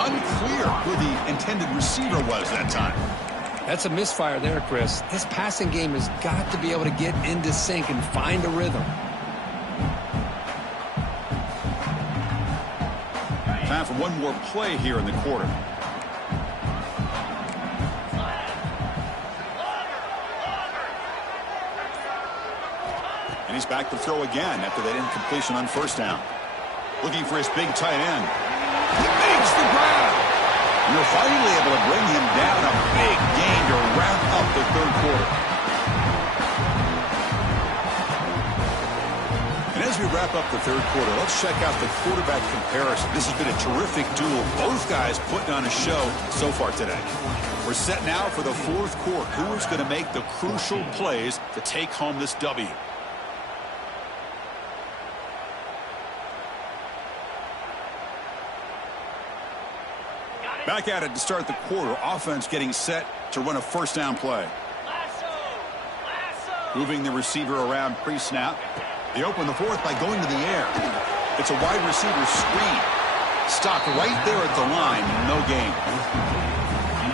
Unclear who the intended receiver was that time. That's a misfire there, Chris. This passing game has got to be able to get into sync and find a rhythm. Time for one more play here in the quarter. And he's back to throw again after that incompletion on first down. Looking for his big tight end. He makes the grab. And they're finally able to bring him down. A big gain to wrap up the third quarter. And as As we wrap up the third quarter, let's check out the quarterback comparison. This has been a terrific duel. Both guys putting on a show so far today. We're set now for the fourth quarter. Who is going to make the crucial plays to take home this W? Back at it to start the quarter. Offense getting set to run a first down play. Moving the receiver around pre-snap. They open the fourth by going to the air. It's a wide receiver screen. Stopped right there at the line. No gain.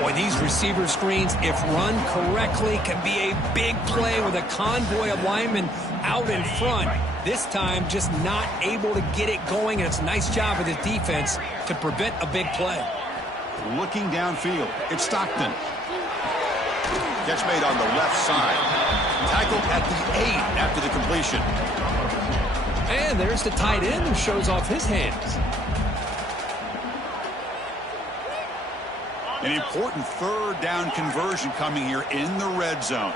Boy, these receiver screens, if run correctly, can be a big play with a convoy of linemen out in front. This time, just not able to get it going, and it's a nice job of the defense to prevent a big play. Looking downfield, it's Stockton. Catch made on the left side. Tackled at the 8 after the completion. And there's the tight end who shows off his hands. An important third down conversion coming here in the red zone.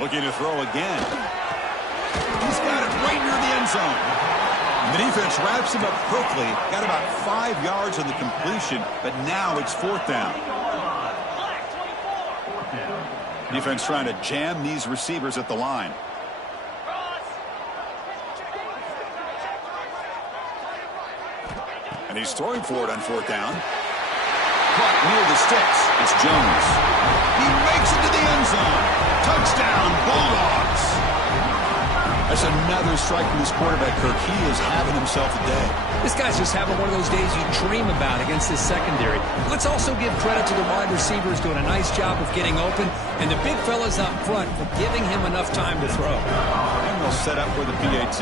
Looking to throw again. He's got it right near the end zone. The defense wraps him up quickly. Got about 5 yards on the completion, but now it's fourth down. Defense trying to jam these receivers at the line. And he's throwing for it on fourth down. Caught near the sticks. It's Jones. He makes it to the end zone. Touchdown, Bulldogs. That's another strike from this quarterback, Kirk. He is having himself a day. This guy's just having one of those days you dream about against this secondary. Let's also give credit to the wide receivers doing a nice job of getting open, and the big fellas up front for giving him enough time to throw. And they'll set up for the PAT.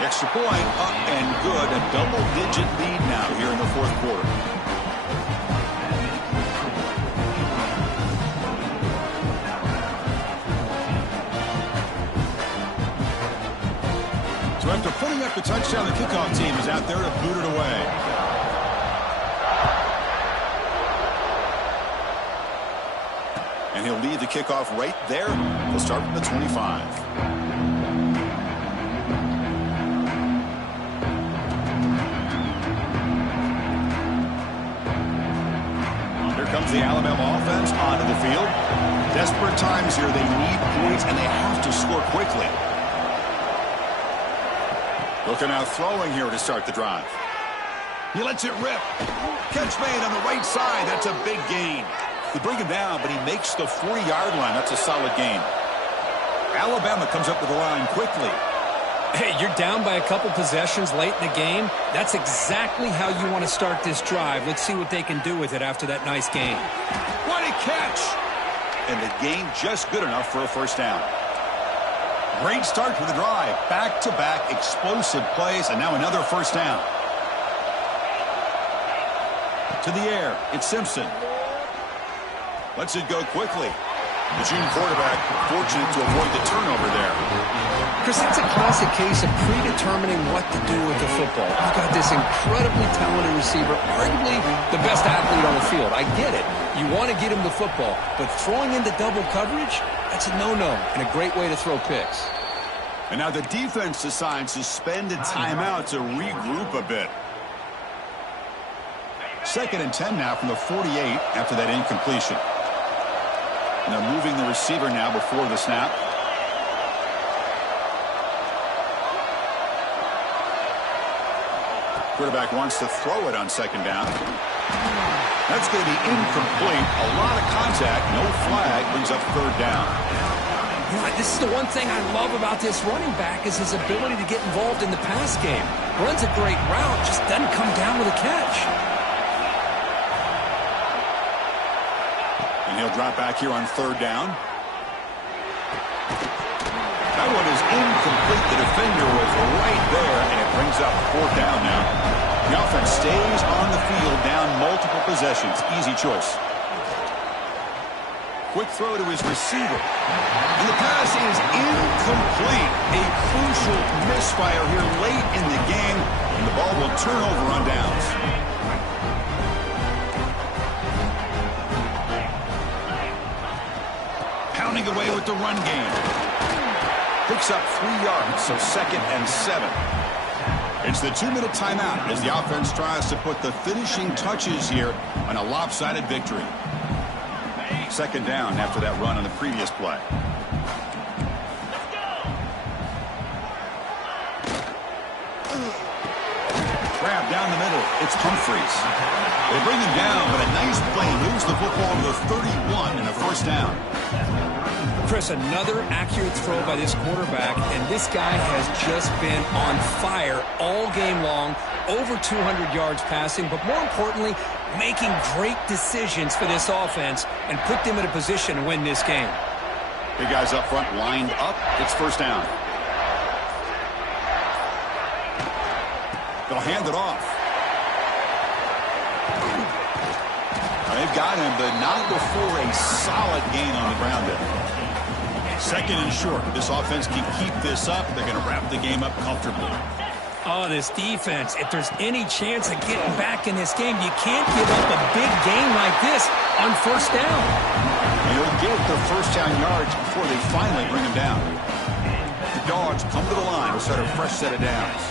Extra point up and good. A double-digit lead now here in the fourth quarter. So after putting up the touchdown, the kickoff team is out there to boot it away. And he'll lead the kickoff right there. He'll start from the 25. Here comes the Alabama offense onto the field. Desperate times here. They need points, and they have to score quickly. Looking out throwing here to start the drive. He lets it rip. Catch made on the right side. That's a big gain. They bring him down, but he makes the 40-yard line. That's a solid gain. Alabama comes up to the line quickly. Hey, you're down by a couple possessions late in the game. That's exactly how you want to start this drive. Let's see what they can do with it after that nice gain. What a catch! And the gain just good enough for a first down. Great start to the drive. Back-to-back explosive plays, and now another first down. To the air, it's Simpson. Lets it go quickly. The junior quarterback fortunate to avoid the turnover there. Chris, it's a classic case of predetermining what to do with the football. You've got this incredibly talented receiver, arguably the best athlete on the field. I get it. You want to get him the football, but throwing into double coverage, that's a no-no and a great way to throw picks. And now the defense decides to spend a timeout to regroup a bit. 2nd and 10 now from the 48 after that incompletion. And they're moving the receiver now before the snap. Quarterback wants to throw it on 2nd down. That's going to be incomplete. A lot of contact, no flag, brings up 3rd down. You know, this is the one thing I love about this running back is his ability to get involved in the pass game. Runs a great route, just doesn't come down with a catch. And he'll drop back here on 3rd down. That one is incomplete. The defender was right there, and it brings up 4th down now. The offense stays on the field, down multiple possessions. Easy choice. Quick throw to his receiver. And the pass is incomplete. A crucial misfire here late in the game, and the ball will turn over on downs. running away with the run game. Picks up 3 yards, so 2nd and 7. It's the 2-minute timeout as the offense tries to put the finishing touches here on a lopsided victory. 2nd down after that run on the previous play. Grab down the middle. It's Humphreys. They bring him down, but a nice play moves the football to the 31 and a 1st down. Chris, another accurate throw by this quarterback, and this guy has just been on fire all game long, over 200 yards passing, but more importantly, making great decisions for this offense and put them in a position to win this game. Big guys up front lined up. It's 1st down. They'll hand it off. They've got him, but not before a solid gain on the ground there. 2nd and short. This offense can keep this up. They're going to wrap the game up comfortably. Oh, this defense, if there's any chance of getting back in this game, you can't give up a big game like this on 1st down. They'll get the 1st down yards before they finally bring him down. The Dogs come to the line to start a fresh set of downs.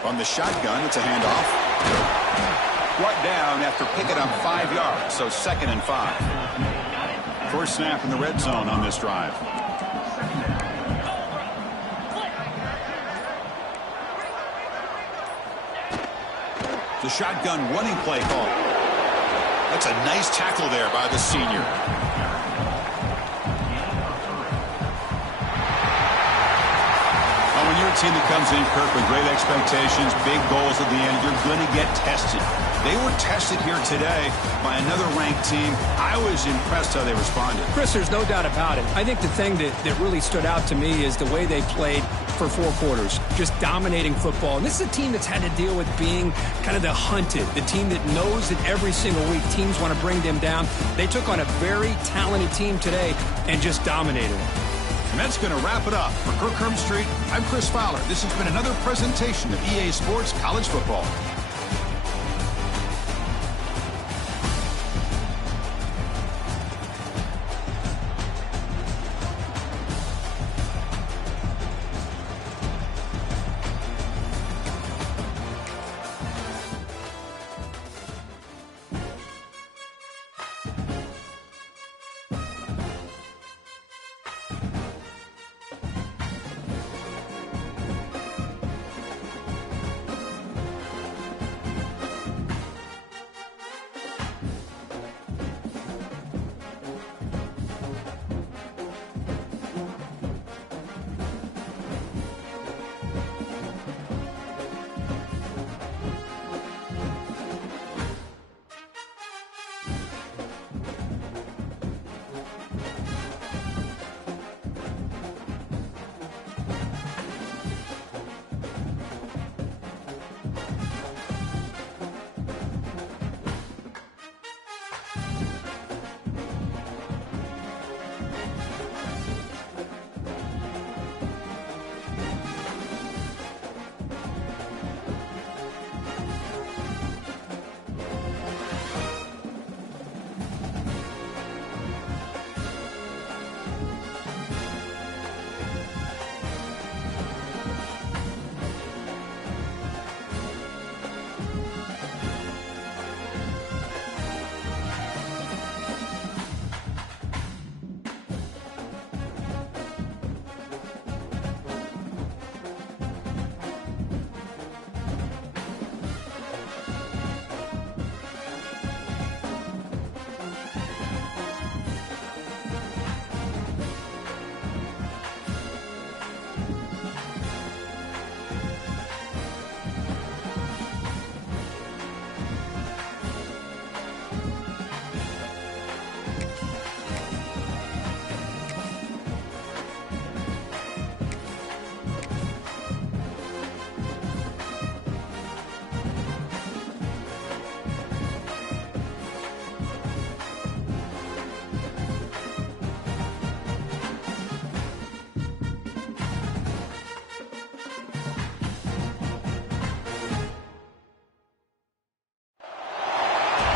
From the shotgun, it's a handoff. Brought down after picking up 5 yards, so 2nd and 5. First snap in the red zone on this drive. The shotgun running play call. That's a nice tackle there by the senior. When you're a team that comes in, Kirk, with great expectations, big goals at the end, you're going to get tested. They were tested here today by another ranked team. I was impressed how they responded. Chris, there's no doubt about it. I think the thing that really stood out to me is the way they played for 4 quarters, just dominating football. And this is a team that's had to deal with being kind of the hunted, the team that knows that every single week teams want to bring them down. They took on a very talented team today and just dominated them. And that's going to wrap it up. For Kirk Herbstreit, I'm Chris Fowler. This has been another presentation of EA Sports College Football.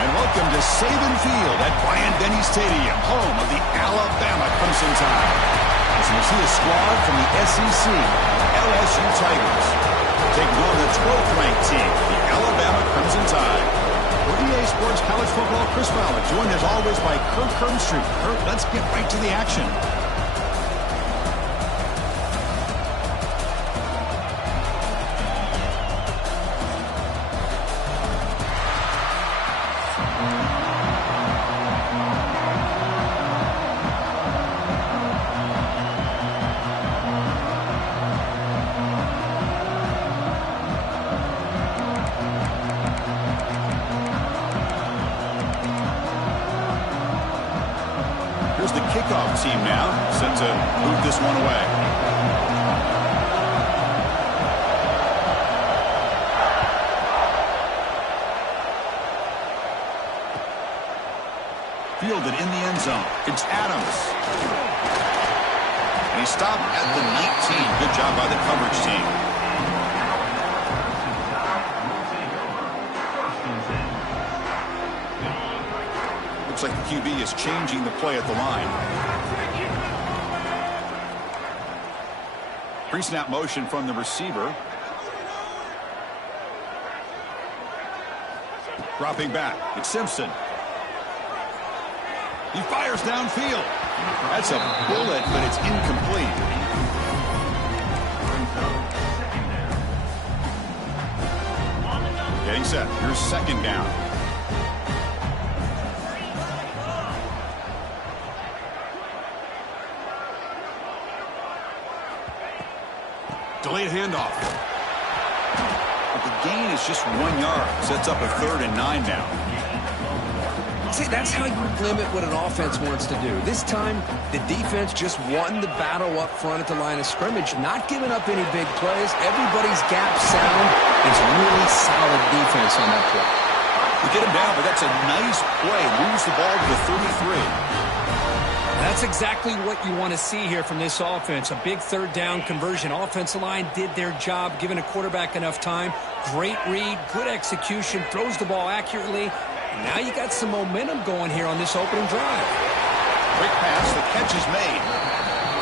And welcome to Saban Field at Bryant-Denny Stadium, home of the Alabama Crimson Tide. As we see a squad from the SEC, LSU Tigers, taking on the 12th-ranked team, the Alabama Crimson Tide. For EA Sports College Football, Chris Fowler, joined as always by Kurt Kirkstreet. Kurt, let's get right to the action. Here's the kickoff team now, set to move this one away. Fielded in the end zone. It's Adams. And he stopped at the 19. Good job by the coverage team. Looks like the QB is changing the play at the line. Pre-snap motion from the receiver. Dropping back. It's Simpson. He fires downfield. That's a bullet, but it's incomplete. Getting set. Here's second down. Delayed handoff. But the gain is just 1 yard. Sets up a 3rd and 9 now. See, that's how you limit what an offense wants to do. This time, the defense just won the battle up front at the line of scrimmage, not giving up any big plays. Everybody's gap sound. It's really solid defense on that play. We get him down, but that's a nice play. Moves the ball to the 33. That's exactly what you want to see here from this offense. A big 3rd down conversion. Offensive line did their job, giving a quarterback enough time. Great read, good execution, throws the ball accurately. Now you got some momentum going here on this opening drive. Quick pass, the catch is made.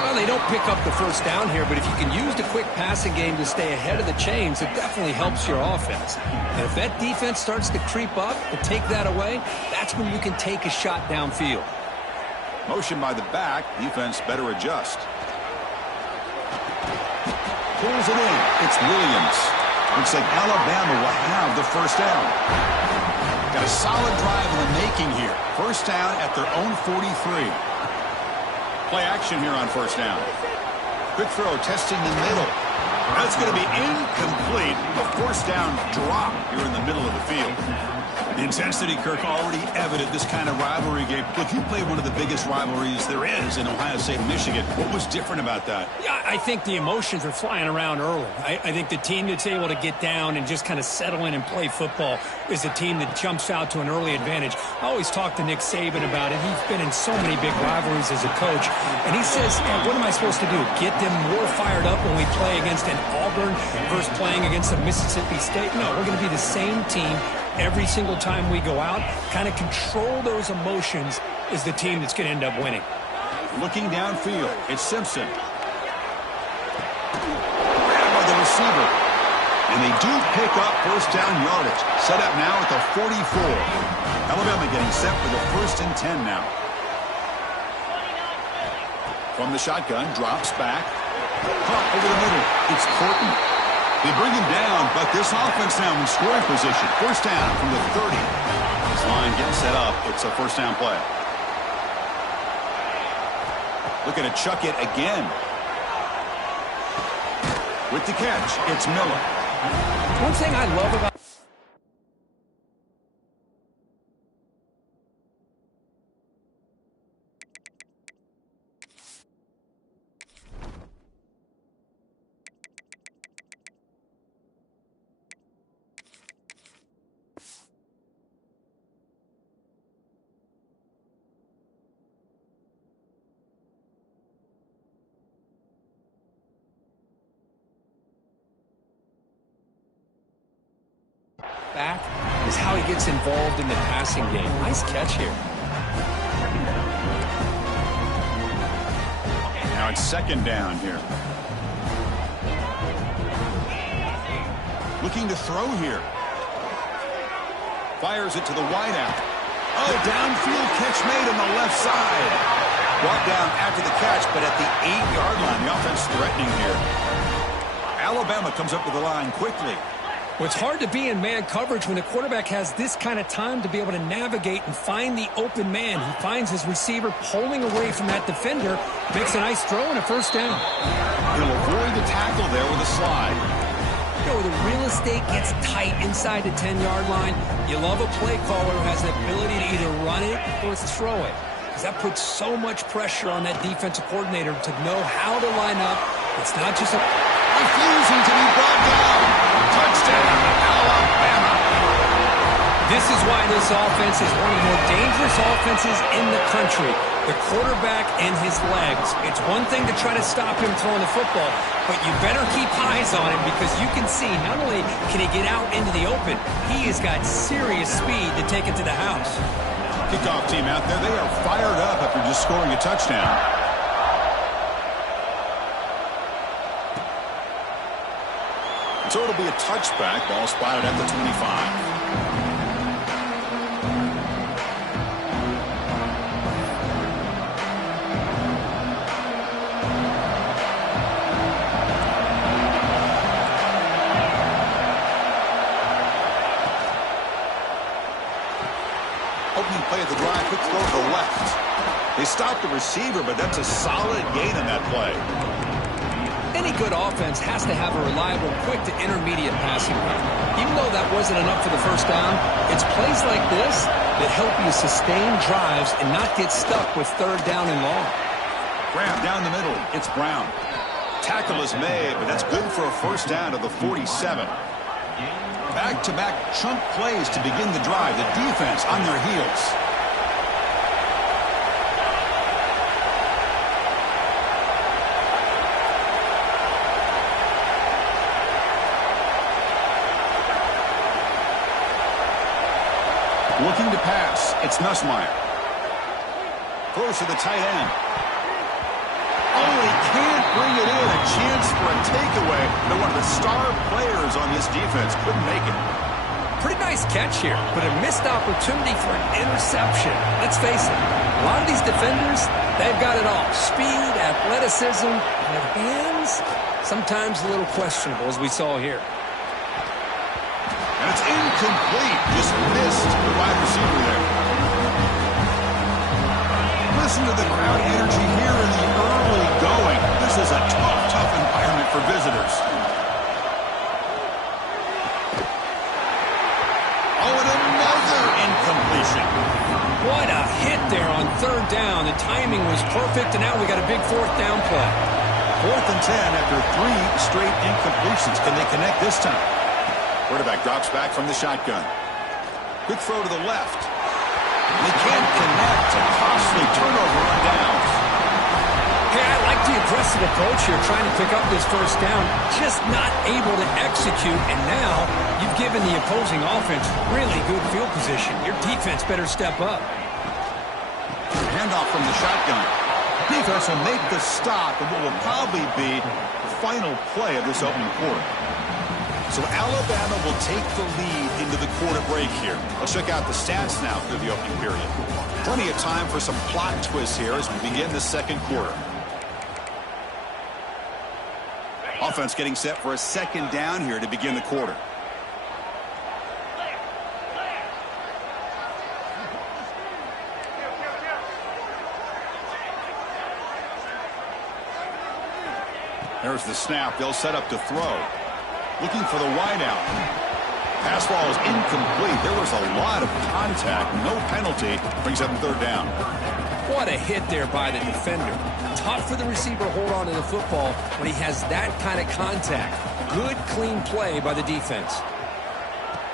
Well, they don't pick up the 1st down here, but if you can use the quick passing game to stay ahead of the chains, it definitely helps your offense. And if that defense starts to creep up and take that away, that's when you can take a shot downfield. Motion by the back. Defense better adjust. Pulls it in. It's Williams. Looks like Alabama will have the 1st down. Got a solid drive in the making here. 1st down at their own 43. Play action here on 1st down. Quick throw, testing the middle. That's going to be incomplete. A 1st down drop here in the middle of the field. The intensity, Kirk, already evident this kind of rivalry game. Look, you played one of the biggest rivalries there is in Ohio State and Michigan. What was different about that? Yeah, I think the emotions are flying around early. I think the team that's able to get down and just kind of settle in and play football is a team that jumps out to an early advantage. I always talk to Nick Saban about it. He's been in so many big rivalries as a coach. And he says, hey, what am I supposed to do? Get them more fired up when we play against an Auburn versus playing against a Mississippi State? No, we're going to be the same team every single time we go out. Kind of control those emotions is the team that's going to end up winning. Looking downfield, it's Simpson. Grabbed by the receiver. And they do pick up 1st down yardage. Set up now at the 44. Alabama getting set for the 1st and 10 now. From the shotgun, drops back. Caught over the middle. It's Horton. They bring him down, but this offense now in scoring position. 1st down from the 30. This line getting set up. It's a 1st down play. Looking to chuck it again. With the catch, it's Miller. One thing I love about back. is how he gets involved in the passing game. Nice catch here. Now it's second down here. Looking to throw here. Fires it to the wideout. Oh, downfield catch made on the left side. Brought down after the catch, but at the 8-yard line. The offense threatening here. Alabama comes up to the line quickly. Well, it's hard to be in man coverage when the quarterback has this kind of time to be able to navigate and find the open man. He finds his receiver pulling away from that defender, makes a nice throw and a first down. He'll avoid the tackle there with a slide. You know, the real estate gets tight inside the 10-yard line. You love a play caller who has the ability to either run it or throw it, because that puts so much pressure on that defensive coordinator to know how to line up. It's not just a... Refusing to be brought down. Touchdown, Alabama. This is why this offense is one of the more dangerous offenses in the country. The quarterback and his legs. It's one thing to try to stop him throwing the football, but you better keep eyes on him, because you can see not only can he get out into the open, he has got serious speed to take it to the house. Kickoff team out there, they are fired up after just scoring a touchdown. So it'll be a touchback. Ball spotted at the 25. Opening play of the drive, quick throw to the left. They stopped the receiver, but that's a solid gain on that play. Any good offense has to have a reliable, quick to intermediate passing game. Even though that wasn't enough for the first down, it's plays like this that help you sustain drives and not get stuck with third down and long. Grab down the middle. It's Brown. Tackle is made, but that's good for a first down to the 47. Back-to-back chunk plays to begin the drive. The defense on their heels. Looking to pass. It's Nussmeier. Throws to the tight end. Oh, he can't bring it in. A chance for a takeaway. But one of the star players on this defense couldn't make it. Pretty nice catch here, but a missed opportunity for an interception. Let's face it, a lot of these defenders, they've got it all. Speed, athleticism, and hands, sometimes a little questionable, as we saw here. And it's incomplete. Just missed the wide receiver there. Listen to the crowd energy here in the early going. This is a tough environment for visitors. Oh, and another incompletion. What a hit there on third down. The timing was perfect, and now we got a big fourth down play. 4th and 10 after 3 straight incompletions. Can they connect this time? Quarterback drops back from the shotgun. Quick throw to the left. They can't connect. A costly turnover on downs. Hey, I like the aggressive approach here, trying to pick up this first down. Just not able to execute, and now you've given the opposing offense really good field position. Your defense better step up. Handoff from the shotgun. Defense will make the stop of what will probably be the final play of this opening quarter. So Alabama will take the lead into the quarter break here. Let's check out the stats now through the opening period. Plenty of time for some plot twists here as we begin the second quarter. Offense getting set for a second down here to begin the quarter. There's the snap. They'll set up to throw. Looking for the wideout. Pass ball is incomplete. There was a lot of contact. No penalty. Brings up third down. What a hit there by the defender. Tough for the receiver to hold on to the football when he has that kind of contact. Good, clean play by the defense.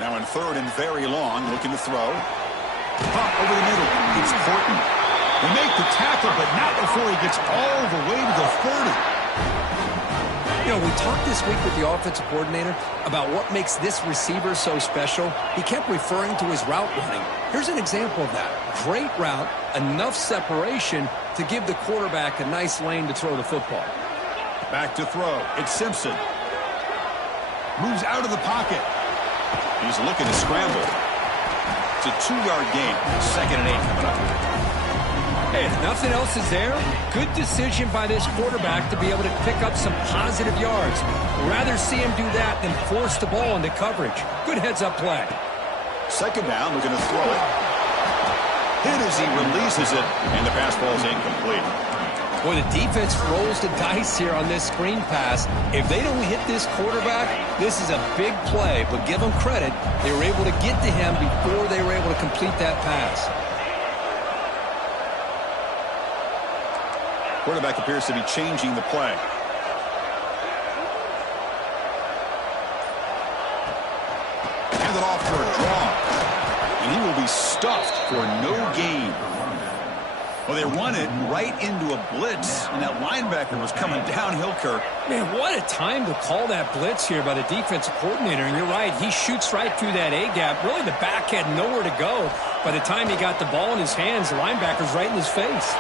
Now in third and very long. Looking to throw. Pump over the middle. It's Horton. They make the tackle, but not before he gets all the way to the 30. You know, we talked this week with the offensive coordinator about what makes this receiver so special. He kept referring to his route running. Here's an example of that. Great route, enough separation to give the quarterback a nice lane to throw the football. Back to throw. It's Simpson. Moves out of the pocket. He's looking to scramble. It's a 2-yard gain. 2nd and 8 coming up. Hey, if nothing else is there, good decision by this quarterback to be able to pick up some positive yards. Rather see him do that than force the ball into coverage. Good heads-up play. 2nd down, looking to throw it. Hit as he releases it, and the pass ball is incomplete. Boy, the defense rolls the dice here on this screen pass. If they don't hit this quarterback, this is a big play. But give them credit, they were able to get to him before they were able to complete that pass. Quarterback appears to be changing the play. Hand it off for a draw. And he will be stuffed for no gain. Well, they run it right into a blitz, and that linebacker was coming downhill, Kirk. Man, what a time to call that blitz here by the defensive coordinator. And you're right, he shoots right through that A-gap. Really, the back had nowhere to go. By the time he got the ball in his hands, the linebacker's right in his face.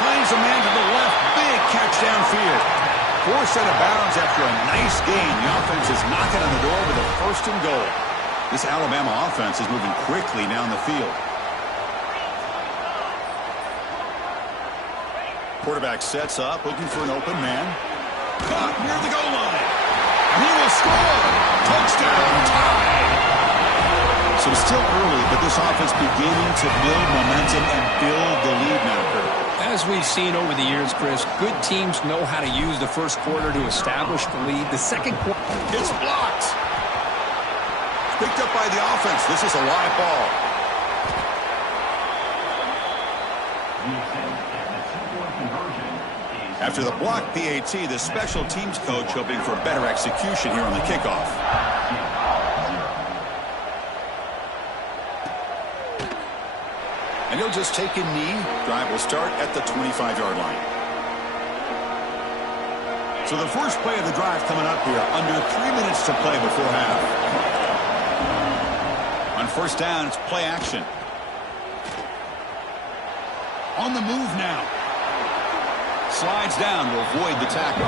Finds a man to the left. Big catch downfield. Forced out of bounds after a nice gain. The offense is knocking on the door with a 1st and goal. This Alabama offense is moving quickly down the field. Quarterback sets up, looking for an open man. Caught near the goal line. And he will score. Touchdown, tied. So it's still early, but this offense beginning to build momentum and build the lead now, Kurt. As we've seen over the years, Chris, good teams know how to use the first quarter to establish the lead. The second quarter... It's blocked. Picked up by the offense. This is a live ball. After the blocked PAT, the special teams coach hoping for better execution here on the kickoff. And he'll just take a knee. Drive will start at the 25-yard line. So the first play of the drive coming up here. Under 3 minutes to play before half. On 1st down, it's play action. On the move now. Slides down to avoid the tackle.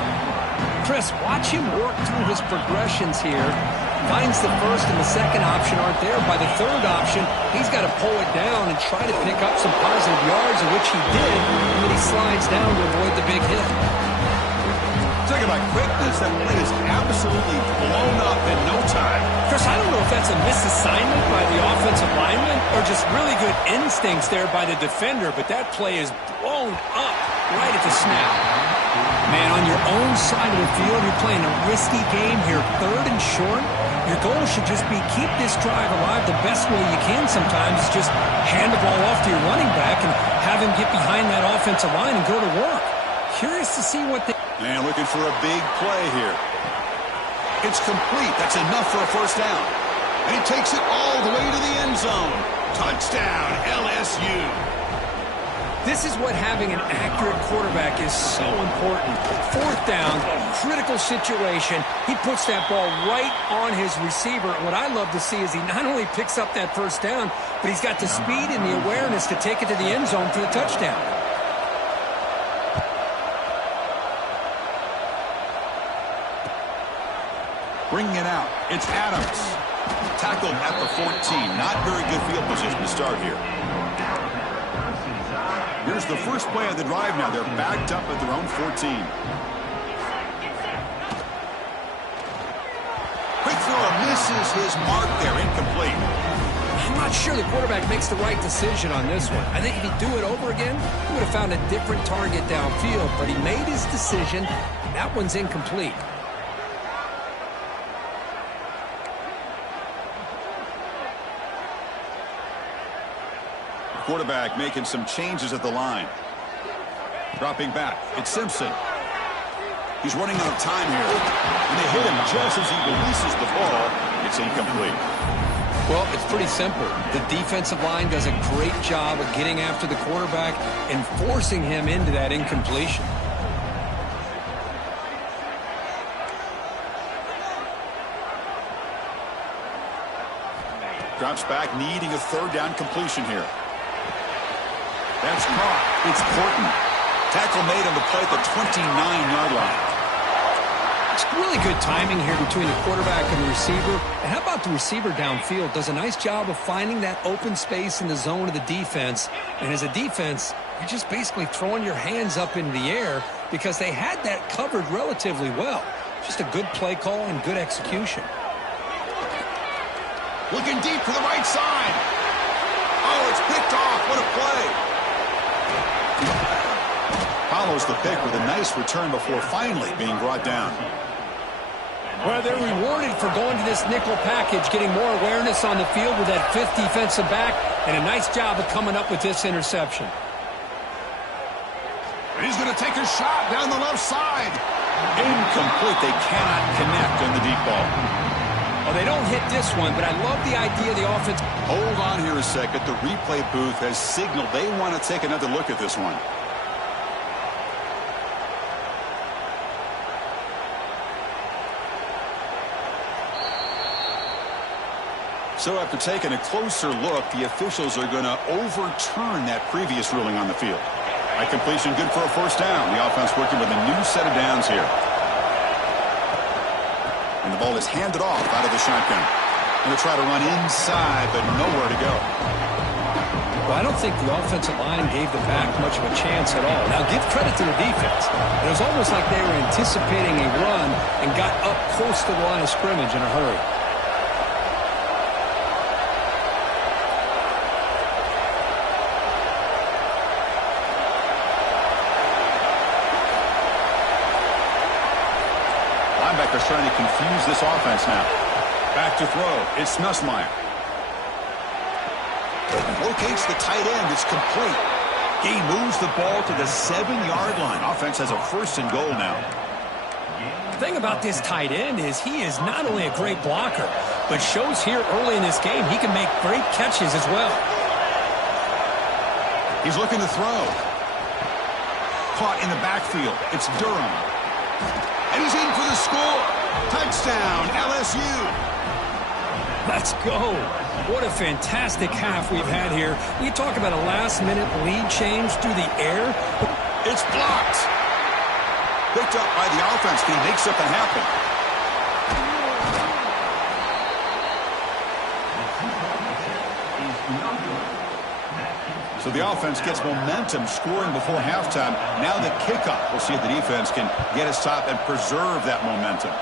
Chris, watch him work through his progressions here. Finds the first and the second option aren't there. By the third option, he's got to pull it down and try to pick up some positive yards, in which he did, and then he slides down to avoid the big hit. Talking about quickness, that play is absolutely blown up in no time. Chris, I don't know if that's a misassignment by the offensive lineman or just really good instincts there by the defender, but that play is blown up right at the snap. Man, on your own side of the field, you're playing a risky game here, 3rd and short. Your goal should just be keep this drive alive the best way you can sometimes. Is just hand the ball off to your running back and have him get behind that offensive line and go to work. Curious to see what they... And looking for a big play here. It's complete. That's enough for a 1st down. And he takes it all the way to the end zone. Touchdown, LSU. This is what having an accurate quarterback is so important. 4th down, critical situation. He puts that ball right on his receiver. And what I love to see is he not only picks up that 1st down, but he's got the speed and the awareness to take it to the end zone for the touchdown. Bringing it out. It's Adams. Tackled at the 14. Not very good field position to start here. Here's the first play of the drive now. They're backed up at their own 14. Quick throw misses his mark there. Incomplete. I'm not sure the quarterback makes the right decision on this one. I think if he'd do it over again, he would have found a different target downfield. But he made his decision. That one's incomplete. Quarterback making some changes at the line. Dropping back. It's Simpson. He's running out of time here. And they hit him just as he releases the ball. It's incomplete. Well, it's pretty simple. The defensive line does a great job of getting after the quarterback and forcing him into that incompletion. Drops back, needing a third down completion here. That's caught. It's Horton. Tackle made on the play at the 29-yard line. It's really good timing here between the quarterback and the receiver. And how about the receiver downfield? Does a nice job of finding that open space in the zone of the defense. And as a defense, you're just basically throwing your hands up in the air because they had that covered relatively well. Just a good play call and good execution. Looking deep to the right side. Oh, it's picked off. What a play. Follows the pick with a nice return before finally being brought down. Well, they're rewarded for going to this nickel package, getting more awareness on the field with that fifth defensive back, and a nice job of coming up with this interception. He's going to take a shot down the left side. Incomplete. They cannot connect on the deep ball. Well, they don't hit this one, but I love the idea of the offense. Hold on here a second. The replay booth has signaled they want to take another look at this one. So after taking a closer look, the officials are going to overturn that previous ruling on the field. By completion, good for a first down. The offense working with a new set of downs here. And the ball is handed off out of the shotgun. Going to try to run inside, but nowhere to go. Well, I don't think the offensive line gave the back much of a chance at all. Now, give credit to the defense. It was almost like they were anticipating a run and got up close to the line of scrimmage in a hurry. Linebackers trying to confuse this offense now. Back to throw. It's Nussmeier. Locates the tight end. It's complete. He moves the ball to the 7-yard line. Offense has a first and goal now. The thing about this tight end is he is not only a great blocker, but shows here early in this game he can make great catches as well. He's looking to throw. Caught in the backfield. It's Durham. And he's in for the score. Touchdown, LSU. Let's go. What a fantastic half we've had here. We talk about a last-minute lead change through the air. It's blocked. Picked up by the offense. He makes something happen. So the offense gets momentum scoring before halftime. Now the kickoff. We'll see if the defense can get a stop and preserve that momentum.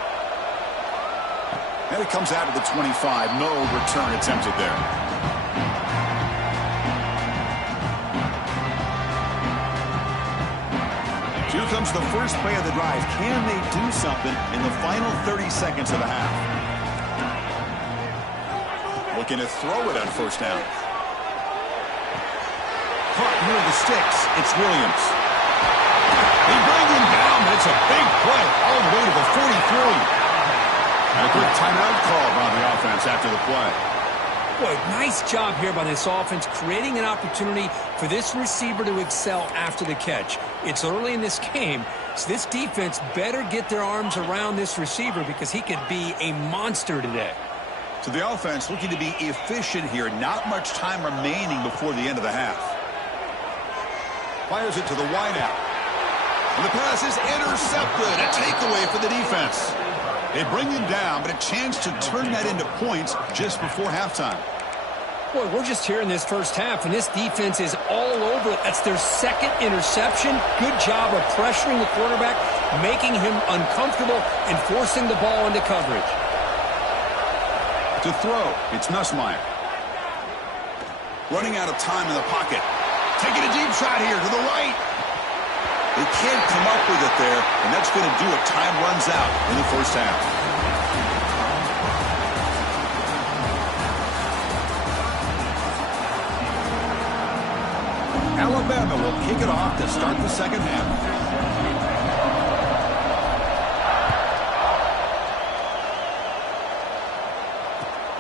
And it comes out of the 25. No return attempted there. Here comes the first play of the drive. Can they do something in the final 30 seconds of the half? Looking to throw it on first down. Caught near the sticks. It's Williams. They bring him down, but it's a big play all the way to the 43. And a quick timeout call by the offense after the play. Boy, nice job here by this offense, creating an opportunity for this receiver to excel after the catch. It's early in this game, so this defense better get their arms around this receiver because he could be a monster today. So the offense looking to be efficient here. Not much time remaining before the end of the half. Fires it to the wideout. And the pass is intercepted. A takeaway for the defense. They bring him down, but a chance to turn that into points just before halftime. Boy, we're just here in this first half, and this defense is all over it. That's their second interception. Good job of pressuring the quarterback, making him uncomfortable, and forcing the ball into coverage. To throw, it's Nussmeier. Running out of time in the pocket. Taking a deep shot here to the right. They can't come up with it there, and that's going to do it. Time runs out in the first half. Alabama will kick it off to start the second half.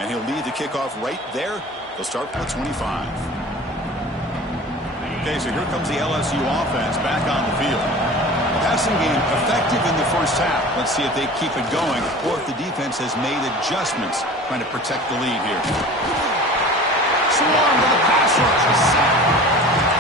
And he'll lead the kickoff right there. They'll start from the 25. Okay, so here comes the LSU offense back on the field. Passing game effective in the first half. Let's see if they keep it going or if the defense has made adjustments trying to protect the lead here. swarmed on the pass rush. A sack.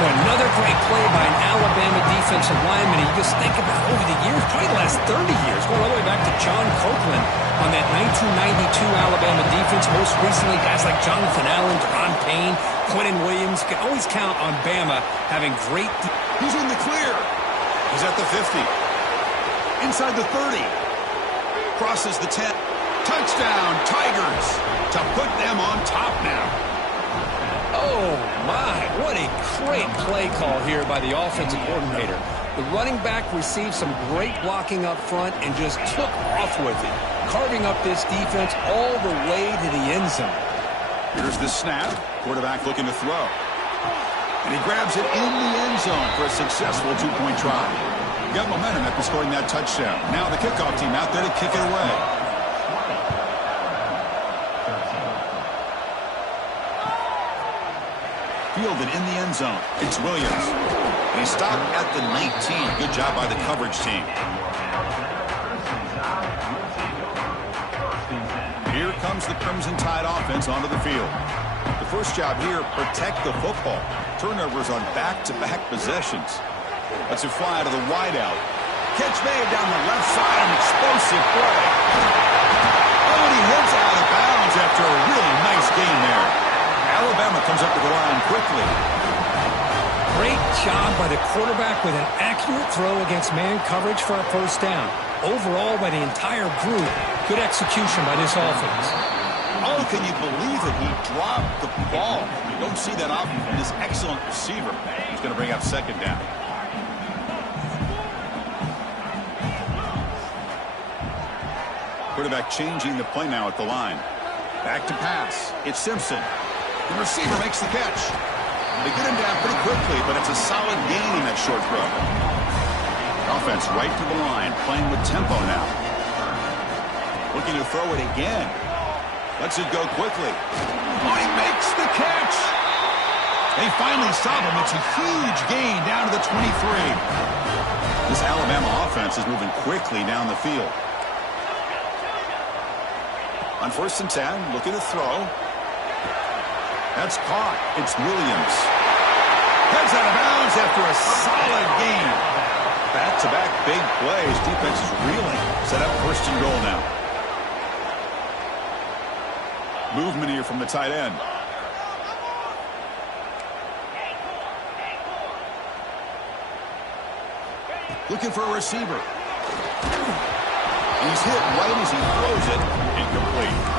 Well, another great play by an Alabama defensive lineman. You just think about over the years, probably the last 30 years, going all the way back to John Copeland on that 1992 Alabama defense. Most recently, guys like Jonathan Allen, Deron Payne, Quentin Williams. Can always count on Bama having great... He's in the clear. He's at the 50. Inside the 30. Crosses the 10. Touchdown, Tigers, to put them on top now. Oh, my. What a great play call here by the offensive coordinator. The running back received some great blocking up front and just took off with it, carving up this defense all the way to the end zone. Here's the snap. Quarterback looking to throw. And he grabs it in the end zone for a successful two-point try. Got momentum after scoring that touchdown. Now the kickoff team out there to kick it away. Fielded in the end zone. It's Williams. And he stopped at the 19. Good job by the coverage team. Here comes the Crimson Tide offense onto the field. The first job here, protect the football. Turnovers on back-to-back possessions. Let's it fly to the wideout. Catch made down the left side, an explosive play. Oh, and he heads out of bounds after a really nice gain there. Alabama comes up to the line quickly. Great job by the quarterback with an accurate throw against man coverage for a first down. Overall, by the entire group, good execution by this offense. Oh, can you believe it? He dropped the ball. You don't see that often from this excellent receiver. He's going to bring up second down. Quarterback changing the play now at the line. Back to pass. It's Simpson. The receiver makes the catch. They get him down pretty quickly, but it's a solid gain in that short throw. Offense right to the line, playing with tempo now. Looking to throw it again. Lets it go quickly. Oh, he makes the catch. They finally stop him. It's a huge gain down to the 23. This Alabama offense is moving quickly down the field. On 1st and 10, looking to throw. That's caught. It's Williams. Heads out of bounds after a solid gain. Back-to-back big plays. Defense is reeling. Set up 1st and goal now. Movement here from the tight end. Looking for a receiver. He's hit right as he throws it. Incomplete.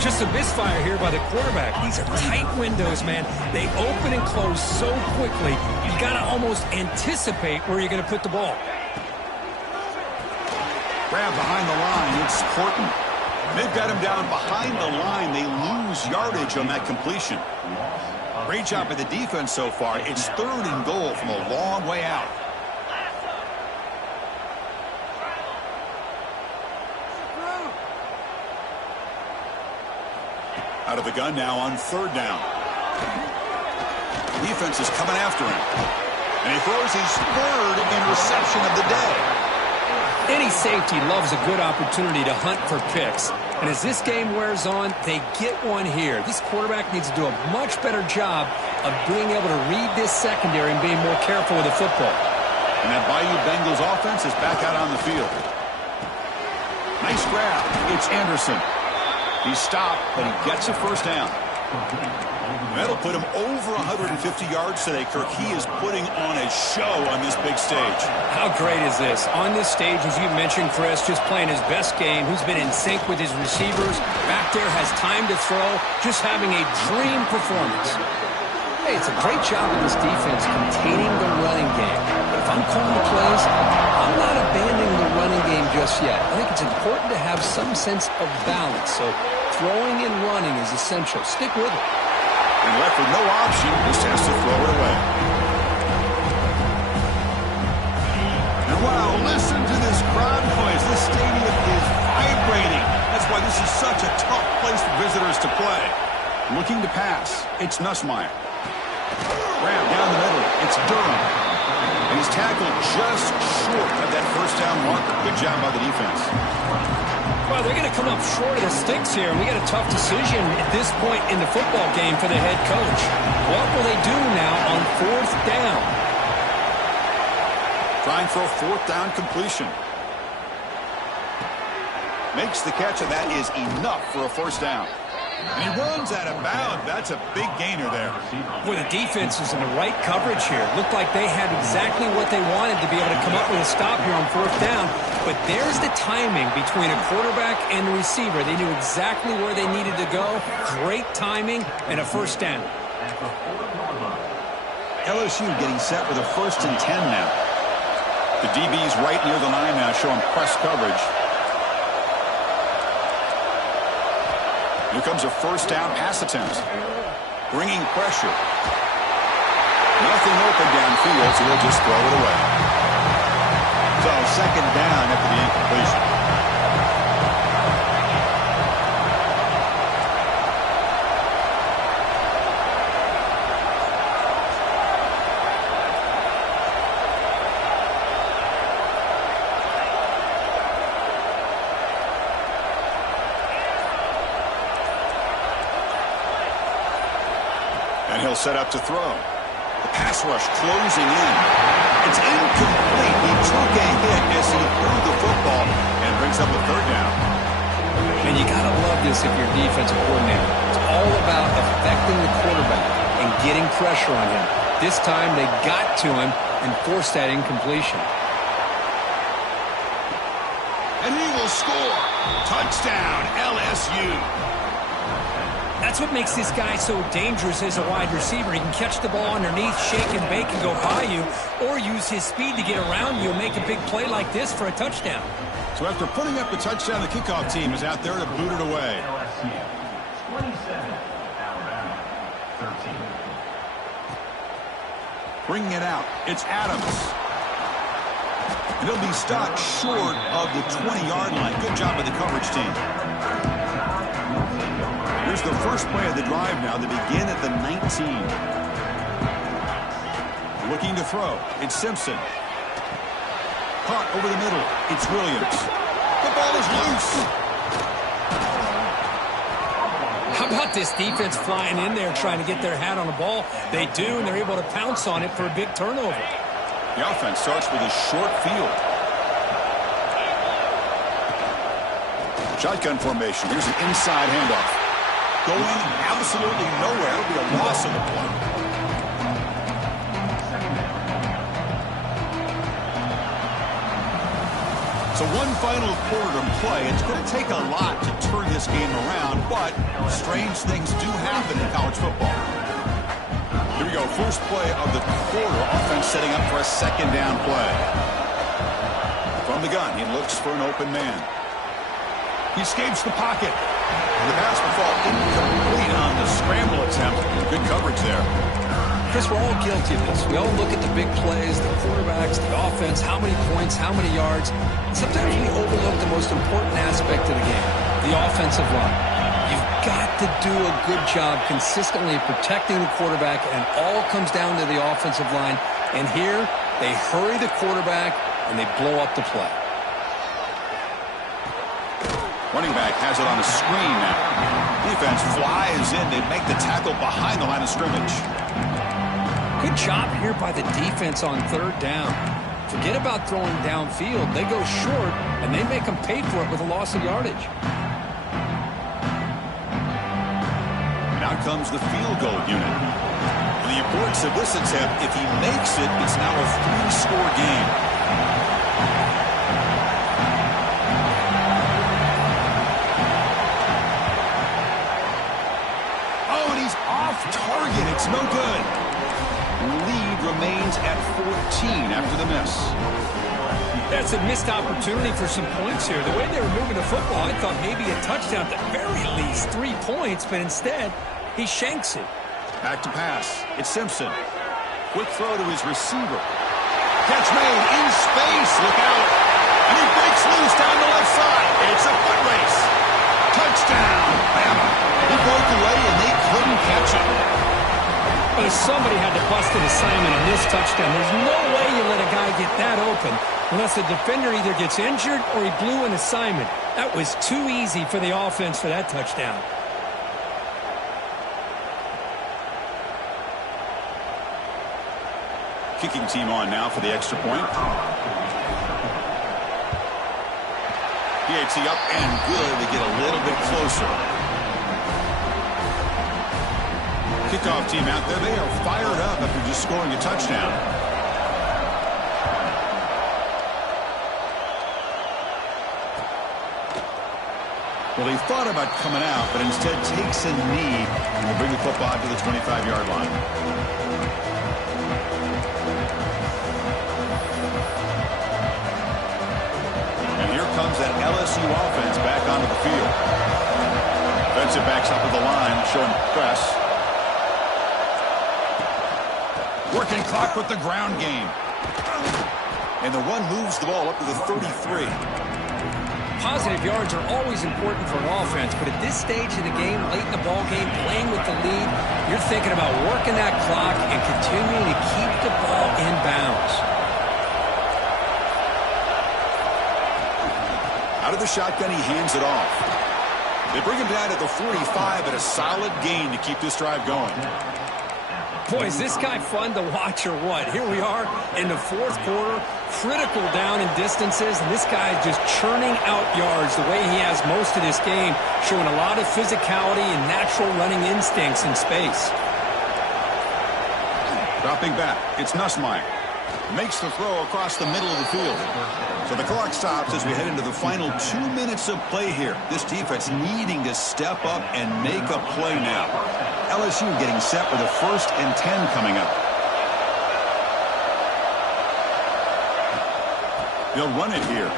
Just a misfire here by the quarterback. These are tight windows, man. They open and close so quickly, you got to almost anticipate where you're going to put the ball. Grab behind the line. It's Horton. They've got him down behind the line. They lose yardage on that completion. Great job by the defense so far. It's 3rd and goal from a long way out. Out of the gun now on 3rd down. Defense is coming after him. And he throws his 3rd interception of the day. Any safety loves a good opportunity to hunt for picks. And as this game wears on, they get one here. This quarterback needs to do a much better job of being able to read this secondary and being more careful with the football. And that Bayou Bengals offense is back out on the field. Nice grab. It's Anderson. He stopped, but he gets a 1st down. That'll put him over 150 yards today, Kirk. He is putting on a show on this big stage. How great is this? On this stage, as you mentioned, Chris, just playing his best game. Who's been in sync with his receivers. Back there, has time to throw. Just having a dream performance. Hey, it's a great job of this defense containing the running game. But if I'm calling the plays, I'm not abandoning the running game just yet. I think it's important to have some sense of balance. So throwing and running is essential. Stick with it. And left with no option, just has to throw it away. And wow, listen to this crowd noise. This stadium is vibrating. That's why this is such a tough place for visitors to play. Looking to pass. It's Nussmeier. Grab down the middle. It's Durham. And he's tackled just short of that 1st down marker. Good job by the defense. Well, they're going to come up short of the sticks here, and we got a tough decision at this point in the football game for the head coach. What will they do now on 4th down? Trying for a 4th down completion. Makes the catch, and that is enough for a 1st down. And he runs out of bounds. That's a big gainer there. Boy, the defense was in the right coverage here. Looked like they had exactly what they wanted to be able to come up with a stop here on 4th down. But there's the timing between a quarterback and the receiver. They knew exactly where they needed to go. Great timing and a 1st down. LSU getting set with a 1st and 10 now. The DB's right near the line now, showing press coverage. Here comes a 1st down pass attempt. Bringing pressure. Nothing open downfield, so they'll just throw it away. So 2nd down after the incompletion. And he'll set up to throw. The pass rush closing in. It's incomplete. He took a hit as he threw the football and brings up a 3rd down. And you got to love this if you're a defensive coordinator. It's all about affecting the quarterback and getting pressure on him. This time they got to him and forced that incompletion. And he will score. Touchdown, LSU. That's what makes this guy so dangerous as a wide receiver. He can catch the ball underneath, shake and bake, and go by you, or use his speed to get around you and make a big play like this for a touchdown. So after putting up the touchdown, the kickoff team is out there to boot it away. 27, Alabama, 13. Bringing it out, it's Adams. And he'll be stopped short of the 20-yard line. Good job by the coverage team. Here's the first play of the drive now. They begin at the 19. Looking to throw. It's Simpson. Caught over the middle. It's Williams. The ball is loose. How about this defense flying in there trying to get their hat on the ball? They do, and they're able to pounce on it for a big turnover. The offense starts with a short field. Shotgun formation. Here's an inside handoff. Going absolutely nowhere. It'll be a loss of the play. So one final quarter to play. It's going to take a lot to turn this game around, but strange things do happen in college football. Here we go. First play of the quarter. Offense setting up for a 2nd down play. From the gun, he looks for an open man. He escapes the pocket. The pass will fall incomplete on the scramble attempt. Good coverage there. Chris, we're all guilty of this. We all look at the big plays, the quarterbacks, the offense, how many points, how many yards. Sometimes we overlook the most important aspect of the game, the offensive line. You've got to do a good job consistently protecting the quarterback, and it all comes down to the offensive line. And here, they hurry the quarterback, and they blow up the play. Running back has it on a screen now. Defense flies in. They make the tackle behind the line of scrimmage. Good job here by the defense on 3rd down. Forget about throwing downfield. They go short, and they make them pay for it with a loss of yardage. Now comes the field goal unit. And the importance of this attempt, if he makes it, it's now a 3-score game. Target, it's no good. Lead remains at 14 after the miss. That's a missed opportunity for some points here. The way they were moving the football, I thought maybe a touchdown, at the very least 3 points, but instead, he shanks it. Back to pass. It's Simpson. Quick throw to his receiver. Catch made in space. Look out. And he breaks loose down the left side. It's a foot race. Touchdown, Bama. He broke away, and they couldn't catch him. But if somebody had to bust an assignment on this touchdown, there's no way you let a guy get that open unless the defender either gets injured or he blew an assignment. That was too easy for the offense for that touchdown. Kicking team on now for the extra point. PAT up and good to get a little bit closer. Kickoff team out there. They are fired up after just scoring a touchdown. Well, he thought about coming out, but instead takes a knee and will bring the football to the 25-yard line. And here comes that LSU offense back onto the field. Defensive backs up at the line, showing press. Working clock with the ground game. And the one moves the ball up to the 33. Positive yards are always important for an offense, but at this stage of the game, late in the ball game, playing with the lead, you're thinking about working that clock and continuing to keep the ball in bounds. Out of the shotgun, he hands it off. They bring him down at the 45 at a solid gain to keep this drive going. Boy, is this guy fun to watch or what? Here we are in the fourth quarter, critical down in distances, and this guy is just churning out yards the way he has most of this game, showing a lot of physicality and natural running instincts in space. Dropping back, it's Nussmeier. Makes the throw across the middle of the field. So the clock stops as we head into the final 2 minutes of play here. This defense needing to step up and make a play now. LSU getting set with a 1st and 10 coming up. They'll run it here.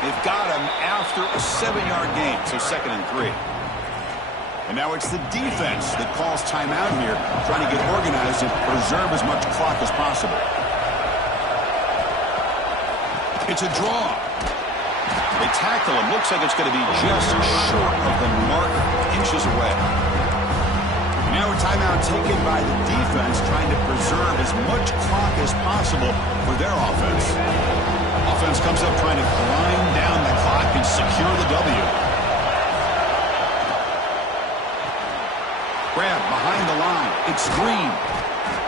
They've got him after a 7-yard gain, so 2nd and 3. And now it's the defense that calls timeout here, trying to get organized and preserve as much clock as possible. It's a draw. They tackle him. Looks like it's going to be just short of the mark, inches away. And now a timeout taken by the defense, trying to preserve as much clock as possible for their offense. Offense comes up trying to grind down the clock and secure the W. Grab behind the line. It's Green.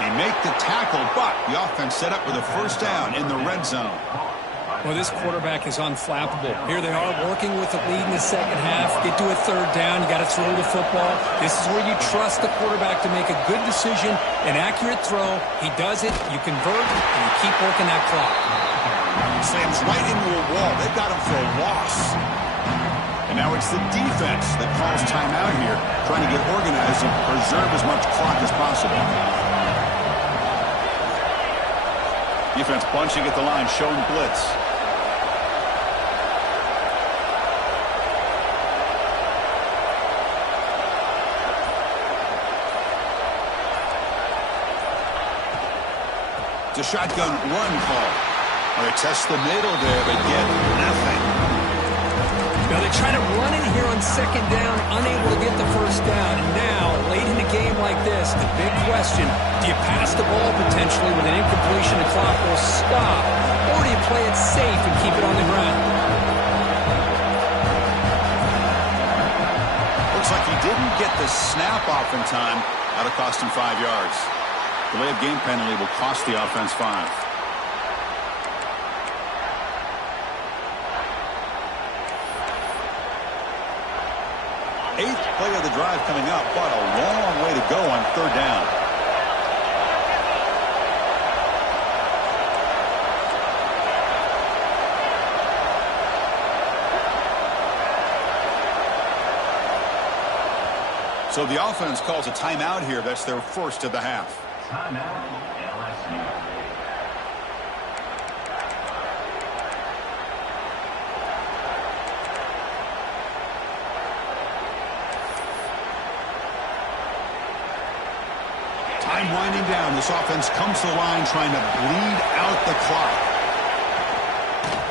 They make the tackle, but the offense set up with a 1st down in the red zone. Well, this quarterback is unflappable. Here they are working with the lead in the second half. Get to a 3rd down. You got to throw the football. This is where you trust the quarterback to make a good decision, an accurate throw. He does it. You convert, and you keep working that clock. Slams right into a wall. They've got him for a loss. And now it's the defense that calls timeout here, trying to get organized and preserve as much clock as possible. Defense bunching at the line, showing blitz. It's a shotgun run call. Well, they test the middle there, but get nothing. Now they try to run it here on 2nd down, unable to get the 1st down. And now, late in a game like this, the big question, do you pass the ball potentially with an incompletion? The clock will stop. Or do you play it safe and keep it on the ground? Looks like he didn't get the snap off in time. That'll cost him 5 yards. Delay of game penalty will cost the offense 5. 8th play of the drive coming up, but a long way to go on 3rd down. So the offense calls a timeout here. That's their 1st of the half. Timeout, LSU. Time winding down. This offense comes to the line trying to bleed out the clock.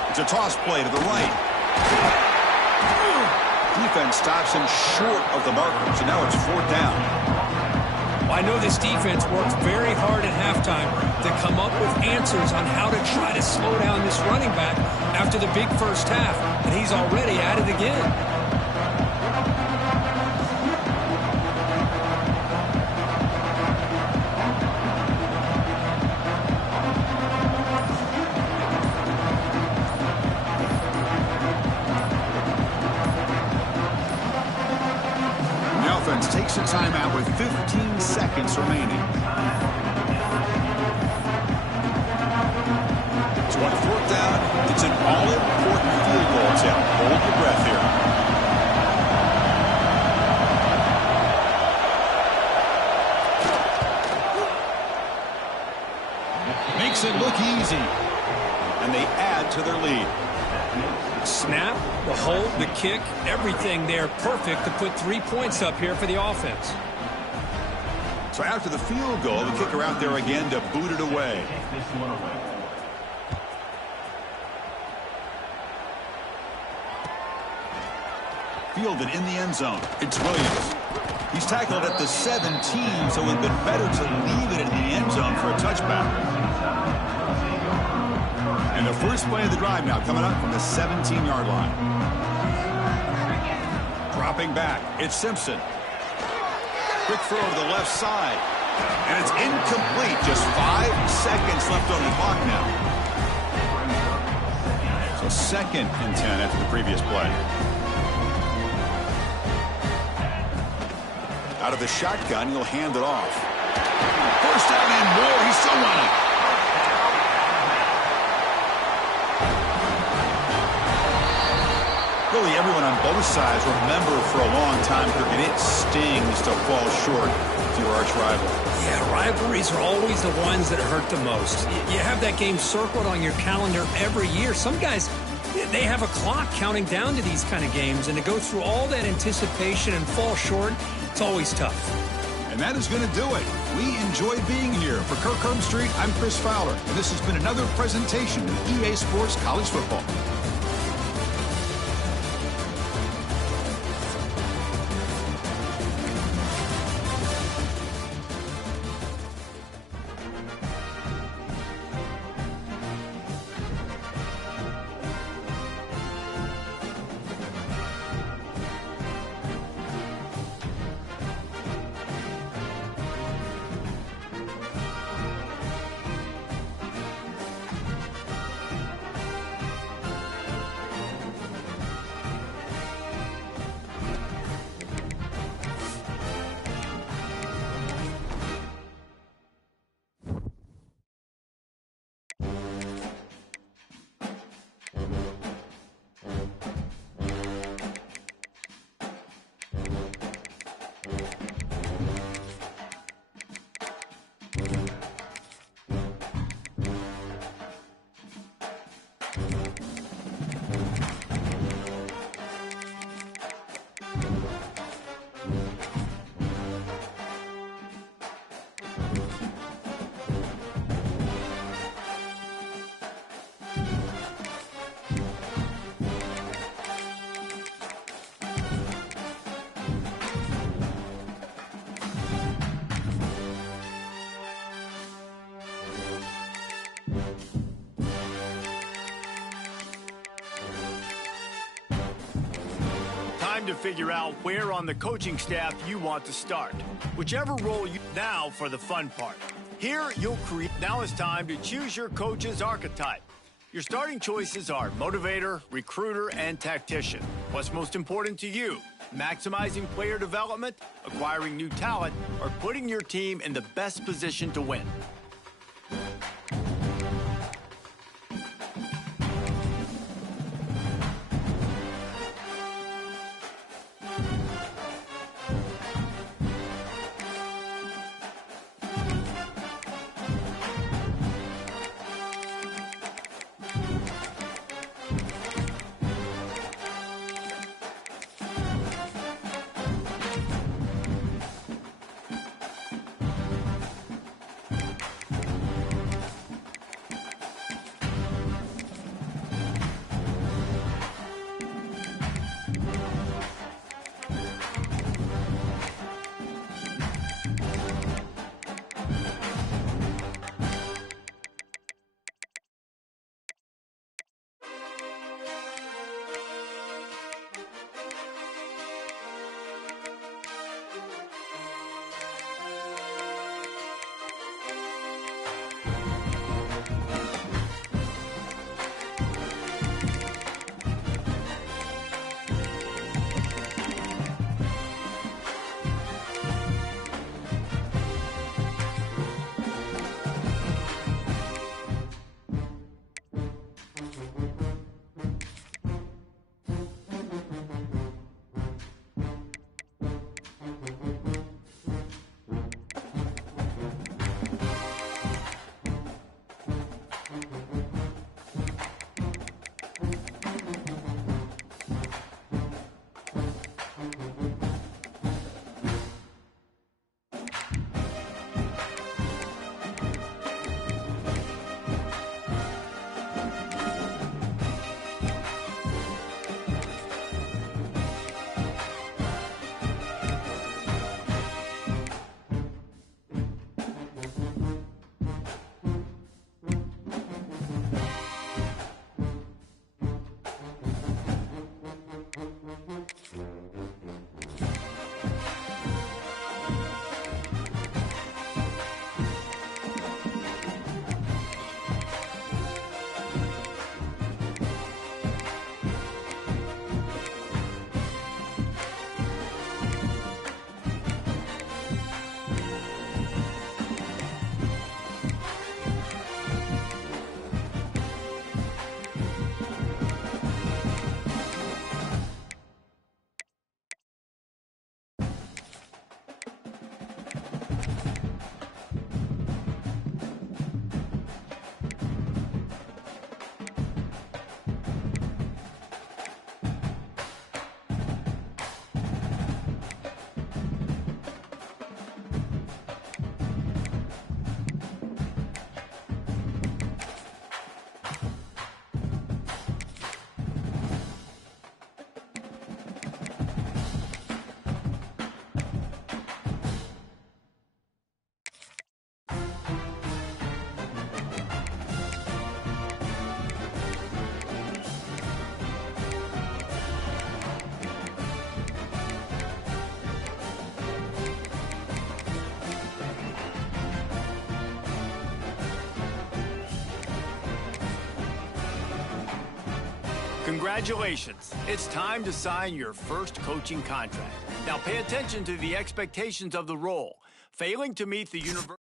It's a toss play to the right. Defense stops him short of the marker, so now it's 4th down. Well, I know this defense worked very hard at halftime to come up with answers answers on how to try to slow down this running back after the big first half, and he's already at it again. Takes a timeout with 15 seconds remaining. So on fourth down, it's an all-important field goal attempt. Hold your breath here. Makes it look easy. And they add to their lead. Snap, the hold, the kick, everything there perfect to put 3 points up here for the offense. So after the field goal, the kicker out there again to boot it away. Fielded in the end zone. It's Williams. He's tackled at the 17, so it would have been better to leave it in the end zone for a touchback. And the first play of the drive now coming up from the 17-yard line. Dropping back, it's Simpson. Quick throw to the left side. And it's incomplete. Just 5 seconds left on the clock now. So 2nd and 10 after the previous play. Out of the shotgun, he'll hand it off. First down and more. He's still running. Really, everyone on both sides remember for a long time cricket, it stings to fall short to your arch rival. Yeah, rivalries are always the ones that hurt the most. You have that game circled on your calendar every year. Some guys, they have a clock counting down to these kind of games, and to go through all that anticipation and fall short, it's always tough. And that is going to do it. We enjoy being here. For Kirk Herbstreit, I'm Chris Fowler, and this has been another presentation of EA Sports College Football. Time to figure out where on the coaching staff you want to start. Whichever role you now for the fun part. Here you'll create. Now it's time to choose your coach's archetype. Your starting choices are motivator, recruiter, and tactician. What's most important to you? Maximizing player development, acquiring new talent, or putting your team in the best position to win? Congratulations. It's time to sign your first coaching contract. Now pay attention to the expectations of the role. Failing to meet the universal...